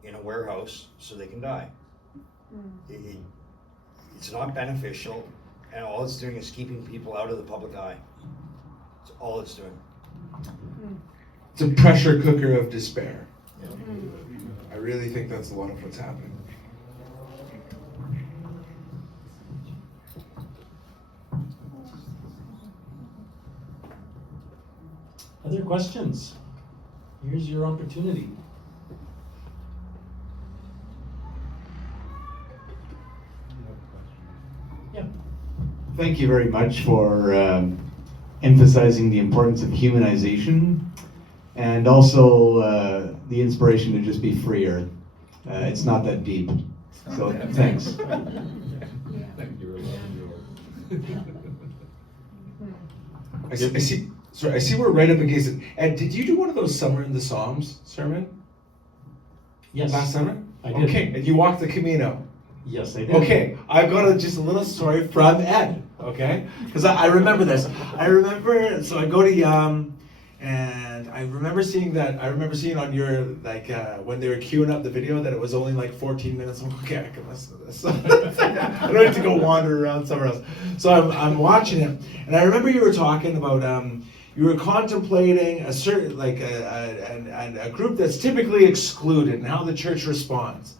in a warehouse so they can die. It's not beneficial, and all it's doing is keeping people out of the public eye. That's all it's doing. It's a pressure cooker of despair. I really think that's a lot of what's happening. Other questions? Here's your opportunity. Yeah. Thank you very much for emphasizing the importance of humanization and also the inspiration to just be freer. It's not that deep. So thanks. Thank you very much. I see we're right up against it. Ed, did you do one of those Summer in the Psalms sermon? Yes. Last summer? I did. Okay, and you walked the Camino. Yes, I did. Okay, I've got just a little story from Ed, okay? Because I remember this. So I go to Yum, and I remember seeing on your, like, when they were queuing up the video that it was only like 14 minutes. I'm like, okay, I can listen to this. I don't need to go wander around somewhere else. So I'm watching it, and I remember you were talking about, you were contemplating a certain, like, a group that's typically excluded and how the church responds.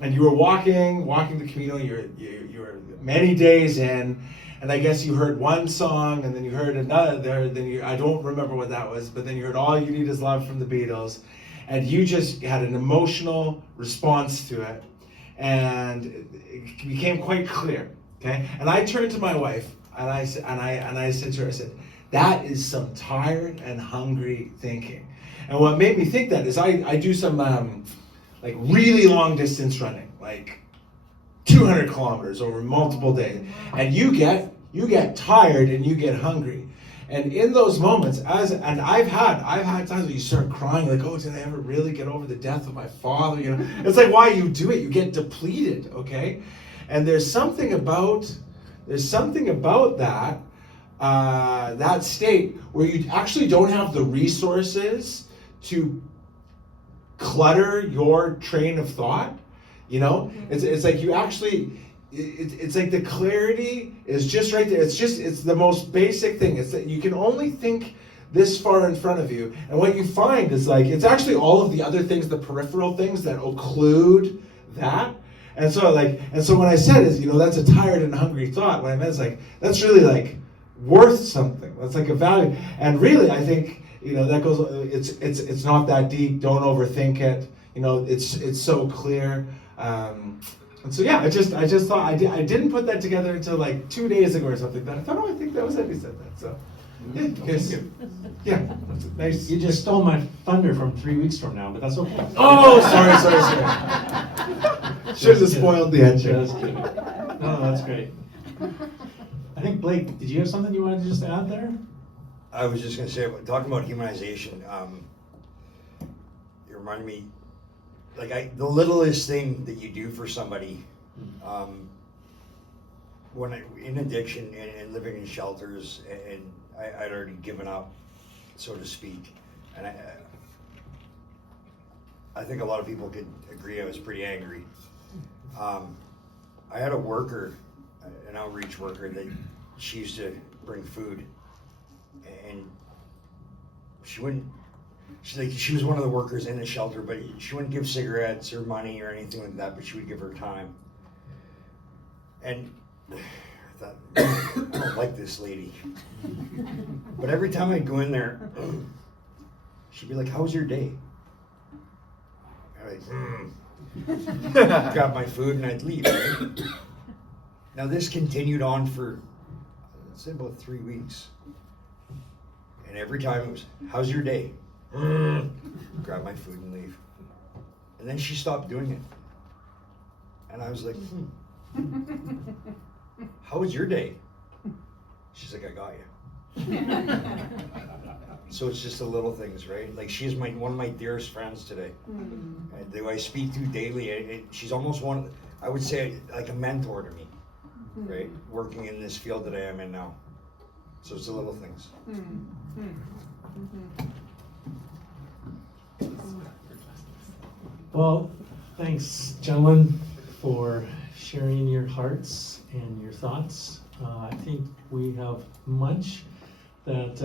and you were walking the Camino. You were many days in, and I guess you heard one song, and then you heard another. Then I don't remember what that was, but then you heard "All You Need Is Love" from the Beatles, and you just had an emotional response to it, and it became quite clear. Okay, and I turned to my wife, and I said to her, I said, "That is some tired and hungry thinking." And what made me think that is I do some like really long distance running, like 200 kilometers over multiple days, and you get tired and you get hungry, and in those moments, I've had times where you start crying, like, oh, did I ever really get over the death of my father? You know, it's like why you do it, you get depleted, okay, and there's something about that that state where you actually don't have the resources to clutter your train of thought, you know? It's like you actually, it's like the clarity is just right there. It's the most basic thing. It's that you can only think this far in front of you. And what you find is like, it's actually all of the other things, the peripheral things that occlude that. And so when I said is, you know, that's a tired and hungry thought, what I meant is like, that's really like worth something. That's like a value. And really, I think, you know, that goes, it's not that deep. Don't overthink it. You know, it's so clear. And so yeah, I just thought I didn't put that together until like 2 days ago or something. That I thought, oh, I think that was Eddie said that. So yeah, because, yeah, that's nice. You just stole my thunder from 3 weeks from now, but that's okay. Oh, sorry. Should have spoiled the answer. Just kidding. No, that's great. I think Blake, did you have something you wanted to just add there? I was just gonna say, talking about humanization, it reminded me, like the littlest thing that you do for somebody, when in addiction and living in shelters, and I'd already given up, so to speak, and I think a lot of people could agree I was pretty angry. I had a worker, an outreach worker, that she used to bring food. And she was one of the workers in the shelter, but she wouldn't give cigarettes or money or anything like that, but she would give her time. And I thought, I don't like this lady. But every time I'd go in there, she'd be like, how's your day? I'd like, grab my food and I'd leave, right? Now this continued on for, I'd say about 3 weeks. And every time it was, how's your day? Grab my food and leave. And then she stopped doing it. And I was like, how was your day? She's like, I got you. So it's just the little things, right? Like she's one of my dearest friends today. And who I speak to daily. She's almost I would say like a mentor to me, right? Working in this field that I am in now. So it's the little things. Well, thanks, gentlemen, for sharing your hearts and your thoughts. I think we have much that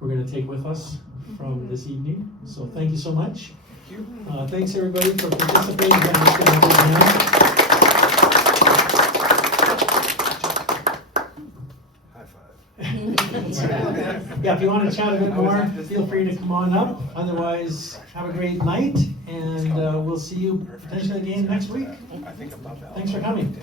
we're going to take with us from this evening. So thank you so much. Thanks, everybody, for participating. I'm just gonna hold your hand. Yeah, if you want to chat a bit more, feel free to come on up. Otherwise, have a great night, and we'll see you potentially again next week. Thanks for coming.